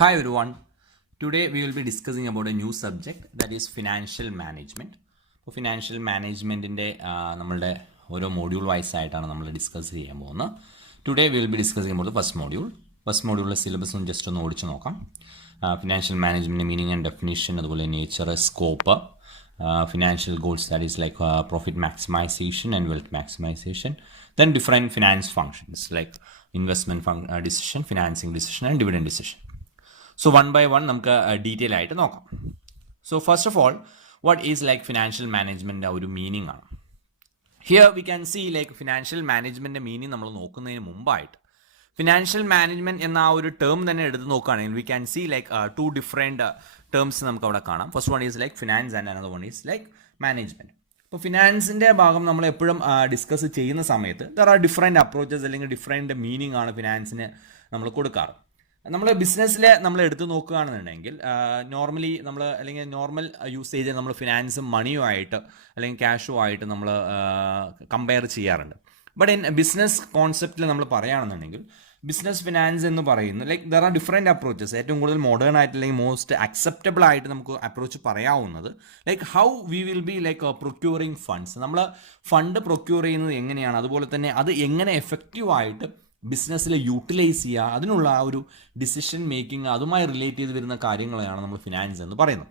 Hi everyone. Today we will be discussing about a new subject that is financial management. അപ്പോൾ financial മാനേജ്മെൻറ്റിൻ്റെ നമ്മളുടെ ഓരോ module wise ആയിട്ടാണ് നമ്മൾ ഡിസ്കസ് ചെയ്യാൻ പോകുന്നത്. Today will be discussing about first മോഡ്യൂളിലെ സിലബസ് ഒന്ന് ജസ്റ്റ് ഒന്ന് ഓടിച്ച് നോക്കാം. Financial management meaning and definition, അതുപോലെ nature, scope, financial goals, that is like profit maximization and wealth maximization. Then different finance functions like investment decision, financing decision and dividend decision. So one by one നമുക്ക് detail ആയിട്ട് നോക്കാം. So first of all, what is like financial management ഒരു meaning ആണ്. Here we can see like financial management meaning നമ്മൾ നോക്കുന്നതിന് മുമ്പായിട്ട് financial management എന്ന ആ ഒരു ടേം തന്നെ എടുത്ത് നോക്കുകയാണെങ്കിൽ we can see like two different terms നമുക്ക് അവിടെ കാണാം. First one is like finance and another one is like management. അപ്പോൾ ഫിനാൻസിൻ്റെ ഭാഗം നമ്മൾ എപ്പോഴും ഡിസ്കസ് ചെയ്യുന്ന സമയത്ത് ദർ ആർ ഡിഫറെൻറ്റ് അപ്രോച്ചസ് അല്ലെങ്കിൽ ഡിഫറെൻറ്റ് മീനിങ് ആണ് ഫിനാൻസിന് നമ്മൾ കൊടുക്കാറ്. നമ്മൾ ബിസിനസ്സിൽ നമ്മൾ എടുത്ത് നോക്കുകയാണെന്നുണ്ടെങ്കിൽ നോർമലി നമ്മൾ അല്ലെങ്കിൽ നോർമൽ യൂസേജ് നമ്മൾ ഫിനാൻസും മണിയുമായിട്ട് അല്ലെങ്കിൽ ക്യാഷുമായിട്ട് നമ്മൾ കമ്പയർ ചെയ്യാറുണ്ട്. ബട്ട് ഇൻ ബിസിനസ് കോൺസെപ്റ്റിൽ നമ്മൾ പറയുകയാണെന്നുണ്ടെങ്കിൽ ബിസിനസ് ഫിനാൻസ് എന്ന് പറയുന്നത് like there are different approaches. ഏറ്റവും കൂടുതൽ മോഡേൺ ആയിട്ട് അല്ലെങ്കിൽ മോസ്റ്റ് അക്സെപ്റ്റബിൾ ആയിട്ട് നമുക്ക് അപ്രോച്ച് പറയാവുന്നത് like how we will be like procuring funds. നമ്മൾ ഫണ്ട് പ്രൊക്യൂർ ചെയ്യുന്നത് എങ്ങനെയാണ്, അതുപോലെ തന്നെ അത് എങ്ങനെ എഫക്റ്റീവായിട്ട് ബിസിനസ്സിൽ യൂട്ടിലൈസ് ചെയ്യുക, അതിനുള്ള ആ ഒരു ഡിസിഷൻ മേക്കിംഗ്, അതുമായി റിലേറ്റ് ചെയ്ത് വരുന്ന കാര്യങ്ങളെയാണ് നമ്മൾ ഫിനാൻസ് എന്ന് പറയുന്നത്.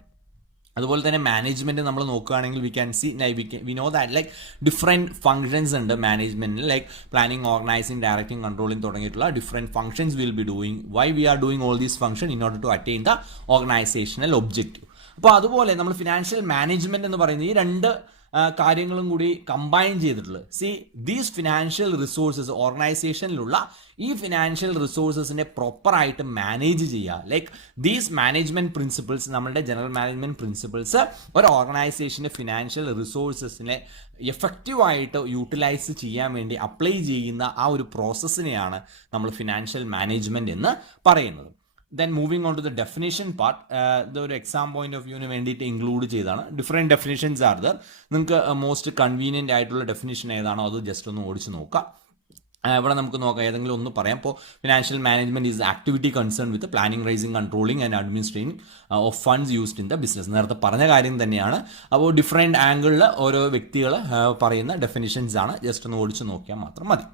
അതുപോലെ തന്നെ മാനേജ്മെൻറ്റ് നമ്മൾ നോക്കുകയാണെങ്കിൽ we can see we know that like different functions ഉണ്ട് മാനേജ്മെൻറ്റിൽ, like planning, organising, directing, controlling തുടങ്ങിയിട്ടുള്ള different functions will be doing. Why we are doing all these function in order to attain the organisational objective. അപ്പോൾ അതുപോലെ നമ്മൾ financial management എന്ന് പറയുന്നത് ഈ രണ്ട് കാര്യങ്ങളും കൂടി കമ്പൈൻ ചെയ്തിട്ടുള്ളത്. സി ദീസ് ഫിനാൻഷ്യൽ റിസോഴ്സസ്, ഓർഗനൈസേഷനിലുള്ള ഈ ഫിനാൻഷ്യൽ റിസോഴ്സസിനെ പ്രോപ്പറായിട്ട് മാനേജ് ചെയ്യുക. ലൈക്ക് ദീസ് മാനേജ്മെൻറ്റ് പ്രിൻസിപ്പിൾസ്, നമ്മളുടെ ജനറൽ മാനേജ്മെൻറ്റ് പ്രിൻസിപ്പിൾസ് ഒരു ഓർഗനൈസേഷൻ്റെ ഫിനാൻഷ്യൽ റിസോഴ്സസിനെ എഫക്റ്റീവായിട്ട് യൂട്ടിലൈസ് ചെയ്യാൻ വേണ്ടി അപ്ലൈ ചെയ്യുന്ന ആ ഒരു പ്രോസസ്സിനെയാണ് നമ്മൾ ഫിനാൻഷ്യൽ മാനേജ്മെൻറ്റ് എന്ന് പറയുന്നത്. Then moving on to the definition part, ഇതൊരു എക്സാം പോയിന്റ് ഓഫ് വ്യൂവിന് വേണ്ടിയിട്ട് ഇൻക്ലൂഡ് ചെയ്താണ്. Different definitions are there. നിങ്ങൾക്ക് മോസ്റ്റ് കൺവീനിയൻ്റ് ആയിട്ടുള്ള ഡെഫിനേഷൻ ഏതാണോ അത് ജസ്റ്റ് ഒന്ന് ഓടിച്ച് നോക്കാം. ഇവിടെ നമുക്ക് നോക്കാം, ഏതെങ്കിലും ഒന്ന് പറയാം. ഇപ്പോൾ financial management is activity concern with planning, raising, controlling and administrating of funds used in the business. നേരത്തെ പറഞ്ഞ കാര്യം തന്നെയാണ്. അപ്പോൾ ഡിഫറെൻറ്റ് ആംഗിളിൽ ഓരോ വ്യക്തികൾ പറയുന്ന ഡെഫിനേഷൻസ് ആണ്. ജസ്റ്റ് ഒന്ന് ഓടിച്ച് നോക്കിയാൽ മാത്രം മതി.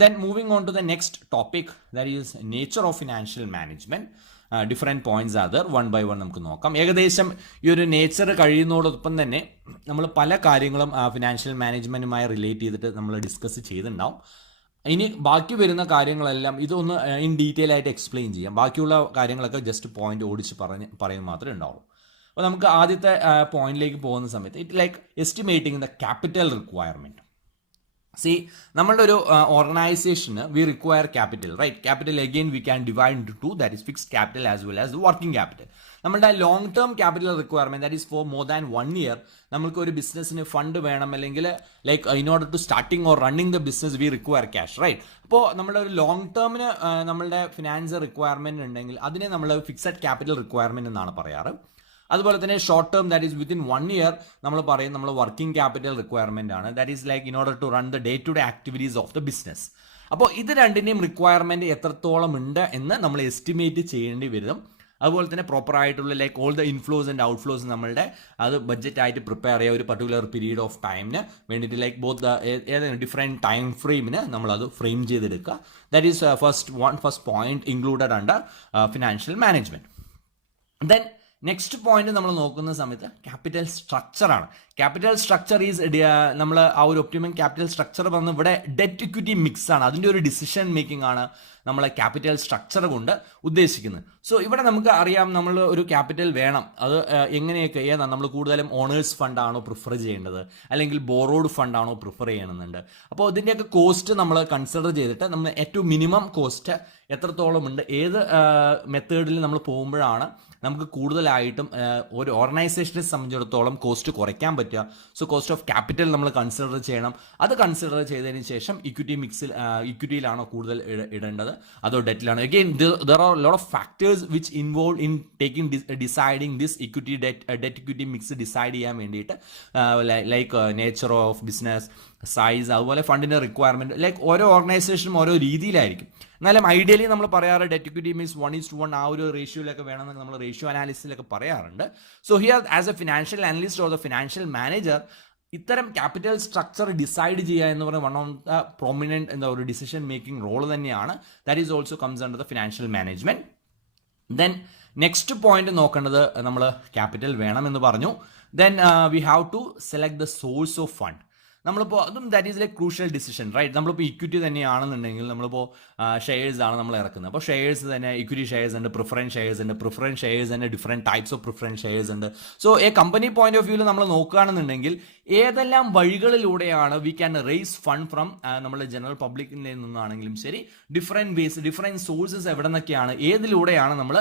Then moving on to the next topic, that is nature of financial management. Different points are there. One by one നമുക്ക് നോക്കാം. ഏകദേശം ഈ ഒരു നേച്ചർ കഴിയുന്നതോടൊപ്പം തന്നെ നമ്മൾ പല കാര്യങ്ങളും ഫിനാൻഷ്യൽ മാനേജ്മെൻറ്റുമായി റിലേറ്റ് ചെയ്തിട്ട് നമ്മൾ ഡിസ്കസ് ചെയ്തിട്ടുണ്ടാവും. ഇനി ബാക്കി വരുന്ന കാര്യങ്ങളെല്ലാം ഇതൊന്ന് ഇൻ ഡീറ്റെയിൽ ആയിട്ട് എക്സ്പ്ലെയിൻ ചെയ്യാം. ബാക്കിയുള്ള കാര്യങ്ങളൊക്കെ ജസ്റ്റ് പോയിന്റ് ഓടിച്ച് പറയുന്നത് മാത്രമേ ഉണ്ടാവുള്ളൂ. അപ്പോൾ നമുക്ക് ആദ്യത്തെ പോയിന്റിലേക്ക് പോകുന്ന സമയത്ത് it like estimating the capital requirement. See, നമ്മളുടെ ഒരു ഓർഗനൈസേഷന് we require capital, right? Capital again we can divide into two, that is fixed capital as well as working capital. നമ്മുടെ long term capital requirement, that is for more than 1 year നമുക്ക് ഒരു ബിസിനസ്സിന് fund വേണം, അല്ലെങ്കിൽ like in order to starting or running the business we require cash, right? അപ്പോൾ നമ്മുടെ ഒരു long ടേമിന് നമ്മളുടെ ഫിനാൻസ് റിക്വയർമെൻറ്റ് ഉണ്ടെങ്കിൽ അതിനെ നമ്മൾ ഫിക്സഡ് ക്യാപിറ്റൽ റിക്വയർമെൻറ്റ് എന്നാണ് പറയാറ്. അതുപോലെ തന്നെ short term, that is within 1 year നമ്മൾ പറയും നമ്മൾ വർക്കിംഗ് ക്യാപിറ്റൽ റിക്വയർമെൻ്റ് ആണ്. That is like in order to run the day to day activities of the business. അപ്പോൾ ഇത് രണ്ടിൻ്റെയും റിക്വയർമെൻറ്റ് എത്രത്തോളം ഉണ്ട് എന്ന് നമ്മൾ എസ്റ്റിമേറ്റ് ചെയ്യേണ്ടി വരും. അതുപോലെ തന്നെ പ്രോപ്പറായിട്ടുള്ള like all the inflows and outflows നമ്മളുടെ അത് ബഡ്ജറ്റായിട്ട് പ്രിപ്പയർ ചെയ്യുക ഒരു പർട്ടിക്കുലർ പീരീഡ് ഓഫ് ടൈമിന് വേണ്ടിയിട്ട്, ലൈക്ക് ബോത്ത് ഏതെങ്കിലും ഡിഫറെൻറ്റ് ടൈം ഫ്രെയിമിന് നമ്മളത് ഫ്രെയിം ചെയ്തെടുക്കുക. That is first point included under financial management. Then next point നമ്മൾ നോക്കുന്ന സമയത്ത് ക്യാപിറ്റൽ സ്ട്രക്ചറാണ്. ക്യാപിറ്റൽ സ്ട്രക്ചർ ഈസ് നമ്മൾ ആ ഒരു ഒപ്റ്റിമം ക്യാപിറ്റൽ സ്ട്രക്ചർ പറഞ്ഞ് ഇവിടെ ഡെറ്റ് ഇക്വിറ്റി മിക്സ് ആണ്. അതിൻ്റെ ഒരു ഡിസിഷൻ മേക്കിംഗ് ആണ് നമ്മൾ ക്യാപിറ്റൽ സ്ട്രക്ചർ കൊണ്ട് ഉദ്ദേശിക്കുന്നത്. സോ ഇവിടെ നമുക്ക് അറിയാം നമ്മൾ ഒരു ക്യാപിറ്റൽ വേണം. അത് എങ്ങനെയൊക്കെ ഏതാണ് നമ്മൾ കൂടുതലും ഓണേഴ്സ് ഫണ്ടാണോ പ്രിഫർ ചെയ്യേണ്ടത്, അല്ലെങ്കിൽ ബോറോഡ് ഫണ്ടാണോ പ്രിഫർ ചെയ്യണമെന്നുണ്ട്. അപ്പോൾ ഇതിൻ്റെയൊക്കെ കോസ്റ്റ് നമ്മൾ കൺസിഡർ ചെയ്തിട്ട് നമ്മൾ ഏറ്റവും മിനിമം കോസ്റ്റ് എത്രത്തോളം ഉണ്ട്, ഏത് മെത്തേഡിൽ നമ്മൾ പോകുമ്പോഴാണ് നമുക്ക് കൂടുതലായിട്ടും ഒരു ഓർഗനൈസേഷനെ സംബന്ധിച്ചിടത്തോളം കോസ്റ്റ് കുറയ്ക്കാൻ പറ്റുക. സോ കോസ്റ്റ് ഓഫ് ക്യാപിറ്റൽ നമ്മൾ കൺസിഡർ ചെയ്യണം. അത് കൺസിഡർ ചെയ്തതിന് ശേഷം ഇക്വിറ്റിയിലാണോ കൂടുതൽ ഇടേണ്ടത് അതോ ഡെറ്റിലാണോ. Again there are lot of factors which involve in taking deciding this equity debt equity mix decide ചെയ്യാൻ വേണ്ടിയിട്ട്, like nature of business, size, അതുപോലെ ഫണ്ടിൻ്റെ റിക്വയർമെൻറ്റ്, ലൈക്ക് ഓരോ ഓർഗനൈസേഷനും ഓരോ രീതിയിലായിരിക്കും. എന്നാലും ഐഡിയലി നമ്മൾ പറയാറ് ഡെറ്റ് ഇക്വിറ്റി മീൻസ് 1:1 ആ ഒരു റേഷ്യോയിലൊക്കെ വേണമെന്ന് നമ്മൾ റേഷ്യോ അനാലിസിസിലൊക്കെ പറയാറുണ്ട്. So here as a financial analyst or the financial manager ഇത്തരം ക്യാപിറ്റൽ സ്ട്രക്ചർ ഡിസൈഡ് ചെയ്യുക എന്ന് പറയുന്നത് വൺ ഓഫ് ദ പ്രൊമിനൻറ്റ് എന്താ ഒരു ഡിസിഷൻ മേക്കിംഗ് റോൾ തന്നെയാണ്. That is also comes under the financial management. Then next point നോക്കേണ്ടത് നമ്മൾ capital വേണമെന്ന് പറഞ്ഞു. Then we have to select the source of fund. നമ്മളിപ്പോൾ അതും that is like crucial decision right. നമ്മളിപ്പോൾ ഇക്വിറ്റി തന്നെയാണെന്നുണ്ടെങ്കിൽ നമ്മളിപ്പോൾ ഷെയർസ് ആണ് നമ്മൾ ഇറക്കുന്നത്. അപ്പോൾ ഷെയർസ് തന്നെ ഇക്വിറ്റി ഷെയർസ് ഉണ്ട്, പ്രിഫറൻസ് ഷെയർസ് ഉണ്ട്. പ്രിഫറൻസ് ഷെയർസ് തന്നെ different types of preference shares ഉണ്ട്. So a company point of വ്യൂവിൽ നമ്മൾ നോക്കുകയാണെന്നുണ്ടെങ്കിൽ ഏതെല്ലാം വഴികളിലൂടെയാണ് we can raise fund from നമ്മുടെ ജനറൽ പബ്ലിക്കിൽ നിന്നാണെങ്കിലും ശരി, ഡിഫറെൻറ്റ് വേസ് ഡിഫറെൻറ്റ് സോഴ്സസ് എവിടെ നിന്നൊക്കെയാണ് ഏതിലൂടെയാണ് നമ്മൾ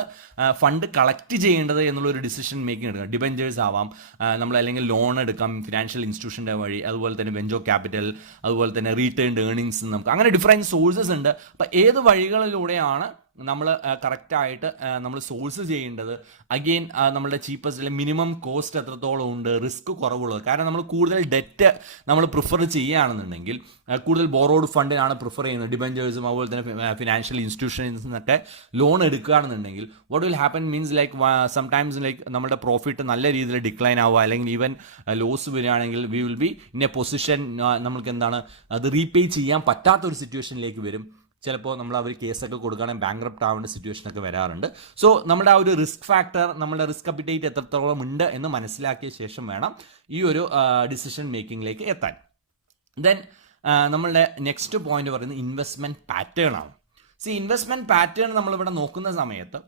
ഫണ്ട് കളക്ട് ചെയ്യേണ്ടത് എന്നുള്ളൊരു ഡിസിഷൻ മേക്കിംഗ് എടുക്കുക. ഡിബെഞ്ചേഴ്സ് ആവാം, നമ്മൾ അല്ലെങ്കിൽ ലോൺ എടുക്കാം ഫിനാൻഷ്യൽ ഇൻസ്റ്റിറ്റ്യൂഷൻ്റെ വഴി, അതുപോലെ തന്നെ വെഞ്ചർ ക്യാപിറ്റൽ, അതുപോലെ തന്നെ റീറ്റേൺഡ് ഏർണിങ്സ്, നമുക്ക് അങ്ങനെ ഡിഫറെൻറ്റ് സോഴ്സസ് ഉണ്ട്. അപ്പോൾ ഏത് വഴികളിലൂടെയാണ് നമ്മൾ കറക്റ്റായിട്ട് നമ്മൾ സോഴ്സ് ചെയ്യേണ്ടത്, അഗെയിൻ നമ്മളുടെ ചീപ്പസ്റ്റ് അല്ലെങ്കിൽ മിനിമം കോസ്റ്റ് എത്രത്തോളം ഉണ്ട്, റിസ്ക് കുറവുള്ളത്. കാരണം നമ്മൾ കൂടുതൽ ഡെറ്റ് നമ്മൾ പ്രിഫർ ചെയ്യുകയാണെന്നുണ്ടെങ്കിൽ കൂടുതൽ ബോറോഡ് ഫണ്ടിനാണ് പ്രിഫർ ചെയ്യുന്നത്, ഡിബെഞ്ചേഴ്സും അതുപോലെ തന്നെ ഫിനാൻഷ്യൽ ഇൻസ്റ്റിറ്റ്യൂഷൻസിനൊക്കെ ലോൺ എടുക്കുകയാണെന്നുണ്ടെങ്കിൽ what will happen means like sometimes like നമ്മുടെ പ്രോഫിറ്റ് നല്ല രീതിയിൽ ഡിക്ലൈൻ ആവുക, അല്ലെങ്കിൽ ഈവൻ ലോസ് വരികയാണെങ്കിൽ we will be in a position നമ്മൾക്ക് എന്താണ് അത് റീപേ ചെയ്യാൻ പറ്റാത്തൊരു സിറ്റുവേഷനിലേക്ക് വരും. ചിലപ്പോൾ നമ്മൾ അവർ കേസൊക്കെ കൊടുക്കുകയാണെങ്കിൽ ബാങ്ക്രപ്റ്റ് ആവേണ്ട സിറ്റുവേഷനൊക്കെ വരാറുണ്ട്. സോ നമ്മുടെ ആ ഒരു റിസ്ക് ഫാക്ടർ, നമ്മുടെ റിസ്ക് അപ്പിറ്റേറ്റ് എത്രത്തോളം ഉണ്ട് എന്ന് മനസ്സിലാക്കിയ ശേഷം വേണം ഈ ഒരു ഡിസിഷൻ മേക്കിങ്ങിലേക്ക് എത്താൻ. ദെൻ നമ്മളുടെ നെക്സ്റ്റ് പോയിന്റ് പറയുന്നത് ഇൻവെസ്റ്റ്മെൻറ്റ് പാറ്റേൺ ആണ്. ഇൻവെസ്റ്റ്മെൻറ്റ് പാറ്റേൺ നമ്മളിവിടെ നോക്കുന്ന സമയത്ത്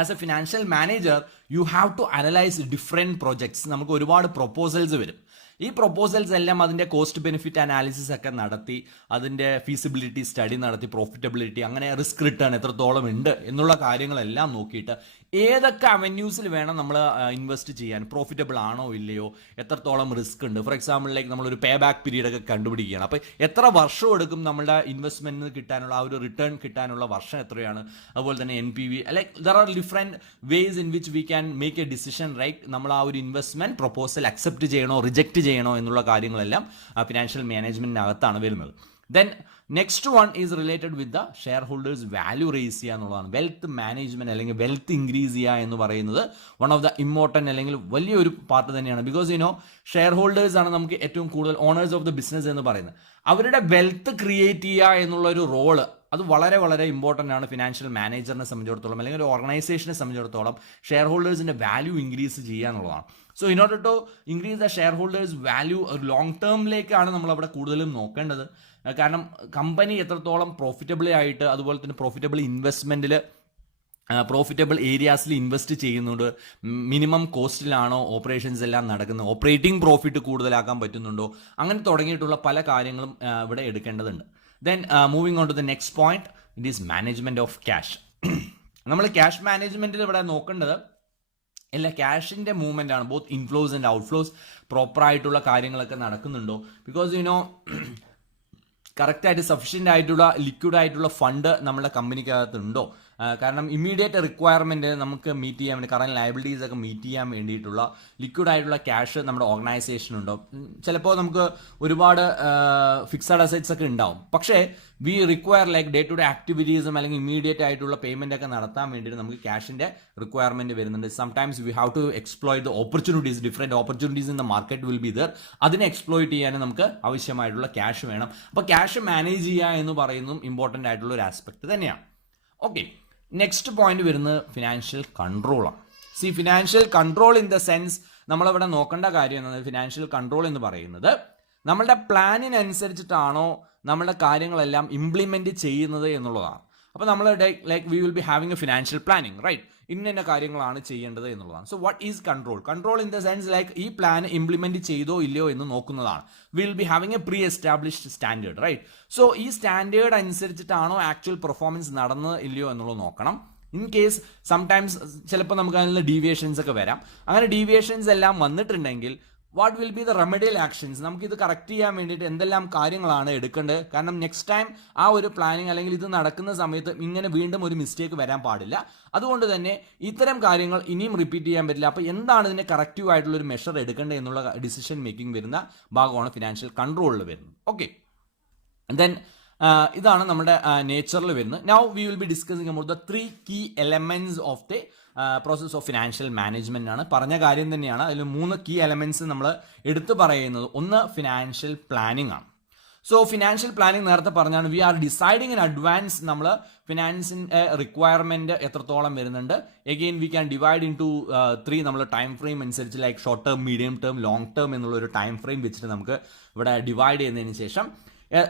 as a financial manager you have to analyse different projects. നമുക്ക് ഒരുപാട് പ്രൊപ്പോസൽസ് വരും. ഈ പ്രൊപ്പോസൽസ് എല്ലാം അതിൻ്റെ കോസ്റ്റ് ബെനിഫിറ്റ് അനാലിസിസ് ഒക്കെ നടത്തി, അതിൻ്റെ ഫീസിബിലിറ്റി സ്റ്റഡി നടത്തി, പ്രോഫിറ്റബിലിറ്റി, അങ്ങനെ റിസ്ക് റിട്ടേൺ എത്രത്തോളം ഉണ്ട് എന്നുള്ള കാര്യങ്ങളെല്ലാം നോക്കിയിട്ട് ഏതൊക്കെ അവന്യൂസിൽ വേണം നമ്മൾ ഇൻവെസ്റ്റ് ചെയ്യാൻ, പ്രോഫിറ്റബിൾ ആണോ ഇല്ലയോ, എത്രത്തോളം റിസ്ക് ഉണ്ട്. ഫോർ എക്സാമ്പിൾ ലൈക്ക് നമ്മളൊരു പേ ബാക്ക് പീരീഡ് ഒക്കെ കണ്ടുപിടിക്കുകയാണ്. അപ്പോൾ എത്ര വർഷം എടുക്കും നമ്മളുടെ ഇൻവെസ്റ്റ്മെൻറ്റിന് കിട്ടാനുള്ള ആ ഒരു റിട്ടേൺ കിട്ടാനുള്ള വർഷം എത്രയാണ്, അതുപോലെ തന്നെ NPV, like there are different ways in which we can make a decision right. നമ്മൾ ആ ഒരു ഇൻവെസ്റ്റ്മെൻറ്റ് പ്രൊപ്പോസൽ അക്സെപ്റ്റ് ചെയ്യണോ റിജക്റ്റ് ചെയ്യണോ എന്നുള്ള കാര്യങ്ങളെല്ലാം ഫിനാൻഷ്യൽ മാനേജ്മെൻറ്റിനകത്താണ് വരുന്നത്. Then next one is related with the shareholders value raise ചെയ്യുക എന്നുള്ളതാണ്. വെൽത്ത് മാനേജ്മെൻറ്റ് അല്ലെങ്കിൽ വെൽത്ത് ഇൻക്രീസ് ചെയ്യുക എന്ന് പറയുന്നത് വൺ ഓഫ് ദ ഇമ്പോർട്ടൻറ്റ് അല്ലെങ്കിൽ വലിയൊരു പാർട്ട് തന്നെയാണ്. ബിക്കോസ് ഷെയർ ഹോൾഡേഴ്സ് ആണ് നമുക്ക് ഏറ്റവും കൂടുതൽ ഓണേഴ്സ് ഓഫ് ദ ബിസിനസ് എന്ന് പറയുന്നത്. അവരുടെ വെൽത്ത് ക്രിയേറ്റ് ചെയ്യുക എന്നുള്ള ഒരു റോള് അത് വളരെ വളരെ ഇമ്പോർട്ടൻ്റ് ആണ് ഫിനാൻഷ്യൽ മാനേജറിനെ സംബന്ധിച്ചിടത്തോളം, അല്ലെങ്കിൽ ഒരു ഓർഗനൈസേഷനെ സംബന്ധിച്ചിടത്തോളം. ഷെയർ ഹോൾഡേഴ്സിൻ്റെ വാല്യൂ ഇൻക്രീസ് ചെയ്യുക എന്നുള്ളതാണ്. So in order to increase the shareholders value ഒരു ലോങ് ടേമിലേക്കാണ് നമ്മളവിടെ കൂടുതലും നോക്കേണ്ടത്. കാരണം കമ്പനി എത്രത്തോളം പ്രോഫിറ്റബിളി ആയിട്ട്, അതുപോലെ തന്നെ പ്രോഫിറ്റബിൾ ഇൻവെസ്റ്റ്മെൻറ്റിൽ പ്രോഫിറ്റബിൾ ഏരിയാസിൽ ഇൻവെസ്റ്റ് ചെയ്യുന്നുണ്ട്, മിനിമം കോസ്റ്റിലാണോ ഓപ്പറേഷൻസ് എല്ലാം നടക്കുന്നത്, ഓപ്പറേറ്റിംഗ് പ്രോഫിറ്റ് കൂടുതലാക്കാൻ പറ്റുന്നുണ്ടോ, അങ്ങനെ തുടങ്ങിയിട്ടുള്ള പല കാര്യങ്ങളും ഇവിടെ എടുക്കേണ്ടതുണ്ട്. Then moving on to the next point, it is management of cash. നമ്മൾ ക്യാഷ് മാനേജ്മെൻറ്റിൽ ഇവിടെ നോക്കേണ്ടത് എല്ലാ ക്യാഷിൻ്റെ മൂവ്മെൻ്റ് ആണ്. ബോത്ത് ഇൻഫ്ലോസ് ആൻഡ് ഔട്ട്ഫ്ലോസ് പ്രോപ്പറായിട്ടുള്ള കാര്യങ്ങളൊക്കെ നടക്കുന്നുണ്ടോ. ബിക്കോസ് കറക്റ്റായിട്ട് സഫീഷ്യൻ്റ് ആയിട്ടുള്ള ലിക്വിഡ് ആയിട്ടുള്ള ഫണ്ട് നമ്മുടെ കമ്പനിക്കകത്തുണ്ടോ. കാരണം ഇമ്മീഡിയറ്റ് റിക്വയർമെൻറ്റ് നമുക്ക് മീറ്റ് ചെയ്യാൻ വേണ്ടി, കറൻറ്റ് ലയബിലിറ്റീസ് ഒക്കെ മീറ്റ് ചെയ്യാൻ വേണ്ടിയിട്ടുള്ള ലിക്വിഡ് ആയിട്ടുള്ള ക്യാഷ് നമ്മുടെ ഓർഗനൈസേഷനുണ്ടോ. ചിലപ്പോൾ നമുക്ക് ഒരുപാട് ഫിക്സഡ് അസറ്റ്സ് ഒക്കെ ഉണ്ടാവും, പക്ഷേ we require like day to day ആക്ടിവിറ്റീസും അല്ലെങ്കിൽ ഇമ്മീഡിയറ്റ് ആയിട്ടുള്ള പേയ്മെൻ്റ് ഒക്കെ നടത്താൻ വേണ്ടിയിട്ട് നമുക്ക് ക്യാഷിൻ്റെ റിക്വയർമെൻറ്റ് വരുന്നുണ്ട്. Sometimes we have to exploit the opportunities, different opportunities in the market will be there. അതിനെ എക്സ്പ്ലോയിറ്റ് ചെയ്യാനും നമുക്ക് ആവശ്യമായിട്ടുള്ള ക്യാഷ് വേണം. അപ്പോൾ ക്യാഷ് മാനേജ് ചെയ്യുക എന്ന് പറയുന്നതും ഇമ്പോർട്ടൻ്റ് ആയിട്ടുള്ള ഒരു ആസ്പെക്ട് തന്നെയാണ്. ഓക്കെ, നെക്സ്റ്റ് പോയിന്റ് വരുന്നത് ഫിനാൻഷ്യൽ കൺട്രോളാണ്. Financial control in the sense നമ്മളവിടെ നോക്കേണ്ട കാര്യം എന്നത്, ഫിനാൻഷ്യൽ കൺട്രോൾ എന്ന് പറയുന്നത് നമ്മളുടെ പ്ലാനിനനുസരിച്ചിട്ടാണോ നമ്മളുടെ കാര്യങ്ങളെല്ലാം ഇംപ്ലിമെൻറ്റ് ചെയ്യുന്നത് എന്നുള്ളതാണ്. അപ്പോൾ നമ്മൾ like we will be having a financial planning right, ഇന്ന കാര്യങ്ങളാണ് ചെയ്യേണ്ടത് എന്നുള്ളതാണ്. So what is control? Control in the sense like ഈ പ്ലാൻ ഇംപ്ലിമെൻറ്റ് ചെയ്തോ ഇല്ലയോ എന്ന് നോക്കുന്നതാണ്. Will be having a pre established standard right. So ഈ സ്റ്റാൻഡേർഡ് അനുസരിച്ചിട്ടാണോ ആക്ച്വൽ പെർഫോമൻസ് നടന്നത് ഇല്ലയോ എന്നുള്ളത് നോക്കണം. ഇൻ കേസ് സംടൈംസ് ചിലപ്പോൾ നമുക്ക് അതിനുള്ള ഡീവിയേഷൻസ് ഒക്കെ വരാം. അങ്ങനെ ഡീവിയേഷൻസ് എല്ലാം വന്നിട്ടുണ്ടെങ്കിൽ what will be the remedial actions? നമുക്കിത് കറക്റ്റ് ചെയ്യാൻ വേണ്ടിയിട്ട് എന്തെല്ലാം കാര്യങ്ങളാണ് എടുക്കേണ്ടത്? കാരണം നെക്സ്റ്റ് ടൈം ആ ഒരു പ്ലാനിങ് അല്ലെങ്കിൽ ഇത് നടക്കുന്ന സമയത്ത് ഇങ്ങനെ വീണ്ടും ഒരു മിസ്റ്റേക്ക് വരാൻ പാടില്ല. അതുകൊണ്ട് തന്നെ ഇത്തരം കാര്യങ്ങൾ ഇനിയും റിപ്പീറ്റ് ചെയ്യാൻ പറ്റില്ല. അപ്പോൾ എന്താണ് ഇതിനെ കറക്റ്റീവ് ആയിട്ടുള്ള ഒരു മെഷർ എടുക്കേണ്ടത് എന്നുള്ള ഡിസിഷൻ മേക്കിംഗ് വരുന്ന ഭാഗമാണ് ഫിനാൻഷ്യൽ കൺട്രോളിൽ വരുന്നത്. ഓക്കെ, ദെൻ ഇതാണ് നമ്മുടെ നേച്ചറിൽ വരുന്നത്. Now we will be discussing about the 3 key elements of the process of financial management ആണ്. പറഞ്ഞ കാര്യം തന്നെയാണ്. അതിൽ 3 കീ എലമെന്റ്സ് നമ്മൾ എടുത്തു പറയുന്നത്. ഒന്ന് ഫിനാൻഷ്യൽ പ്ലാനിങ് ആണ്. സോ ഫിനാൻഷ്യൽ പ്ലാനിങ് നേരത്തെ പറഞ്ഞാണ് we are deciding in advance നമ്മൾ ഫിനാൻസിൻ്റെ റിക്വയർമെൻറ്റ് എത്രത്തോളം വരുന്നുണ്ട്. Again we can divide into 3 നമ്മൾ ടൈം ഫ്രെയിം അനുസരിച്ച് like short term, medium term, long term എന്നുള്ള ഒരു ടൈം ഫ്രെയിം വെച്ചിട്ട് നമുക്ക് ഇവിടെ ഡിവൈഡ് ചെയ്യുന്നതിന് ശേഷം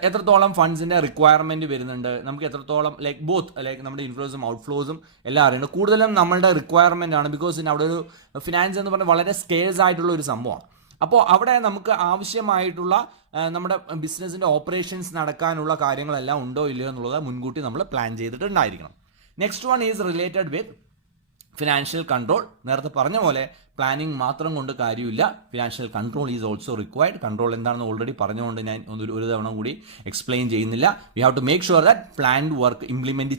എത്രത്തോളം ഫണ്ട്സിൻ്റെ റിക്വയർമെൻറ്റ് വരുന്നുണ്ട്, നമുക്ക് എത്രത്തോളം ലൈക്ക് ബോത്ത് ലൈക്ക് നമ്മുടെ ഇൻഫ്ലോസും ഔട്ട്ഫ്ലോസും എല്ലാം അറിയുന്നുണ്ട്. കൂടുതലും നമ്മളുടെ റിക്വയർമെൻ്റ് ആണ്. ബിക്കോസ് അവിടെ ഒരു ഫിനാൻസ് എന്ന് പറഞ്ഞാൽ വളരെ സ്കേഴ്സ് ആയിട്ടുള്ള ഒരു സംഭവമാണ്. അപ്പോൾ അവിടെ നമുക്ക് ആവശ്യമായിട്ടുള്ള നമ്മുടെ ബിസിനസ്സിൻ്റെ ഓപ്പറേഷൻസ് നടക്കാനുള്ള കാര്യങ്ങളെല്ലാം ഉണ്ടോ ഇല്ലയോ എന്നുള്ളത് മുൻകൂട്ടി നമ്മൾ പ്ലാൻ ചെയ്തിട്ടുണ്ടായിരിക്കണം. Next one is related with financial control. നേരത്തെ പറഞ്ഞ പോലെ പ്ലാനിങ് മാത്രം കൊണ്ട് കാര്യമില്ല, financial control is also required. Control എന്താണെന്ന് ഓൾറെഡി പറഞ്ഞുകൊണ്ട് ഞാൻ ഒരു തവണ കൂടി എക്സ്പ്ലെയിൻ ചെയ്യുന്നില്ല. We have to make sure that planned work implement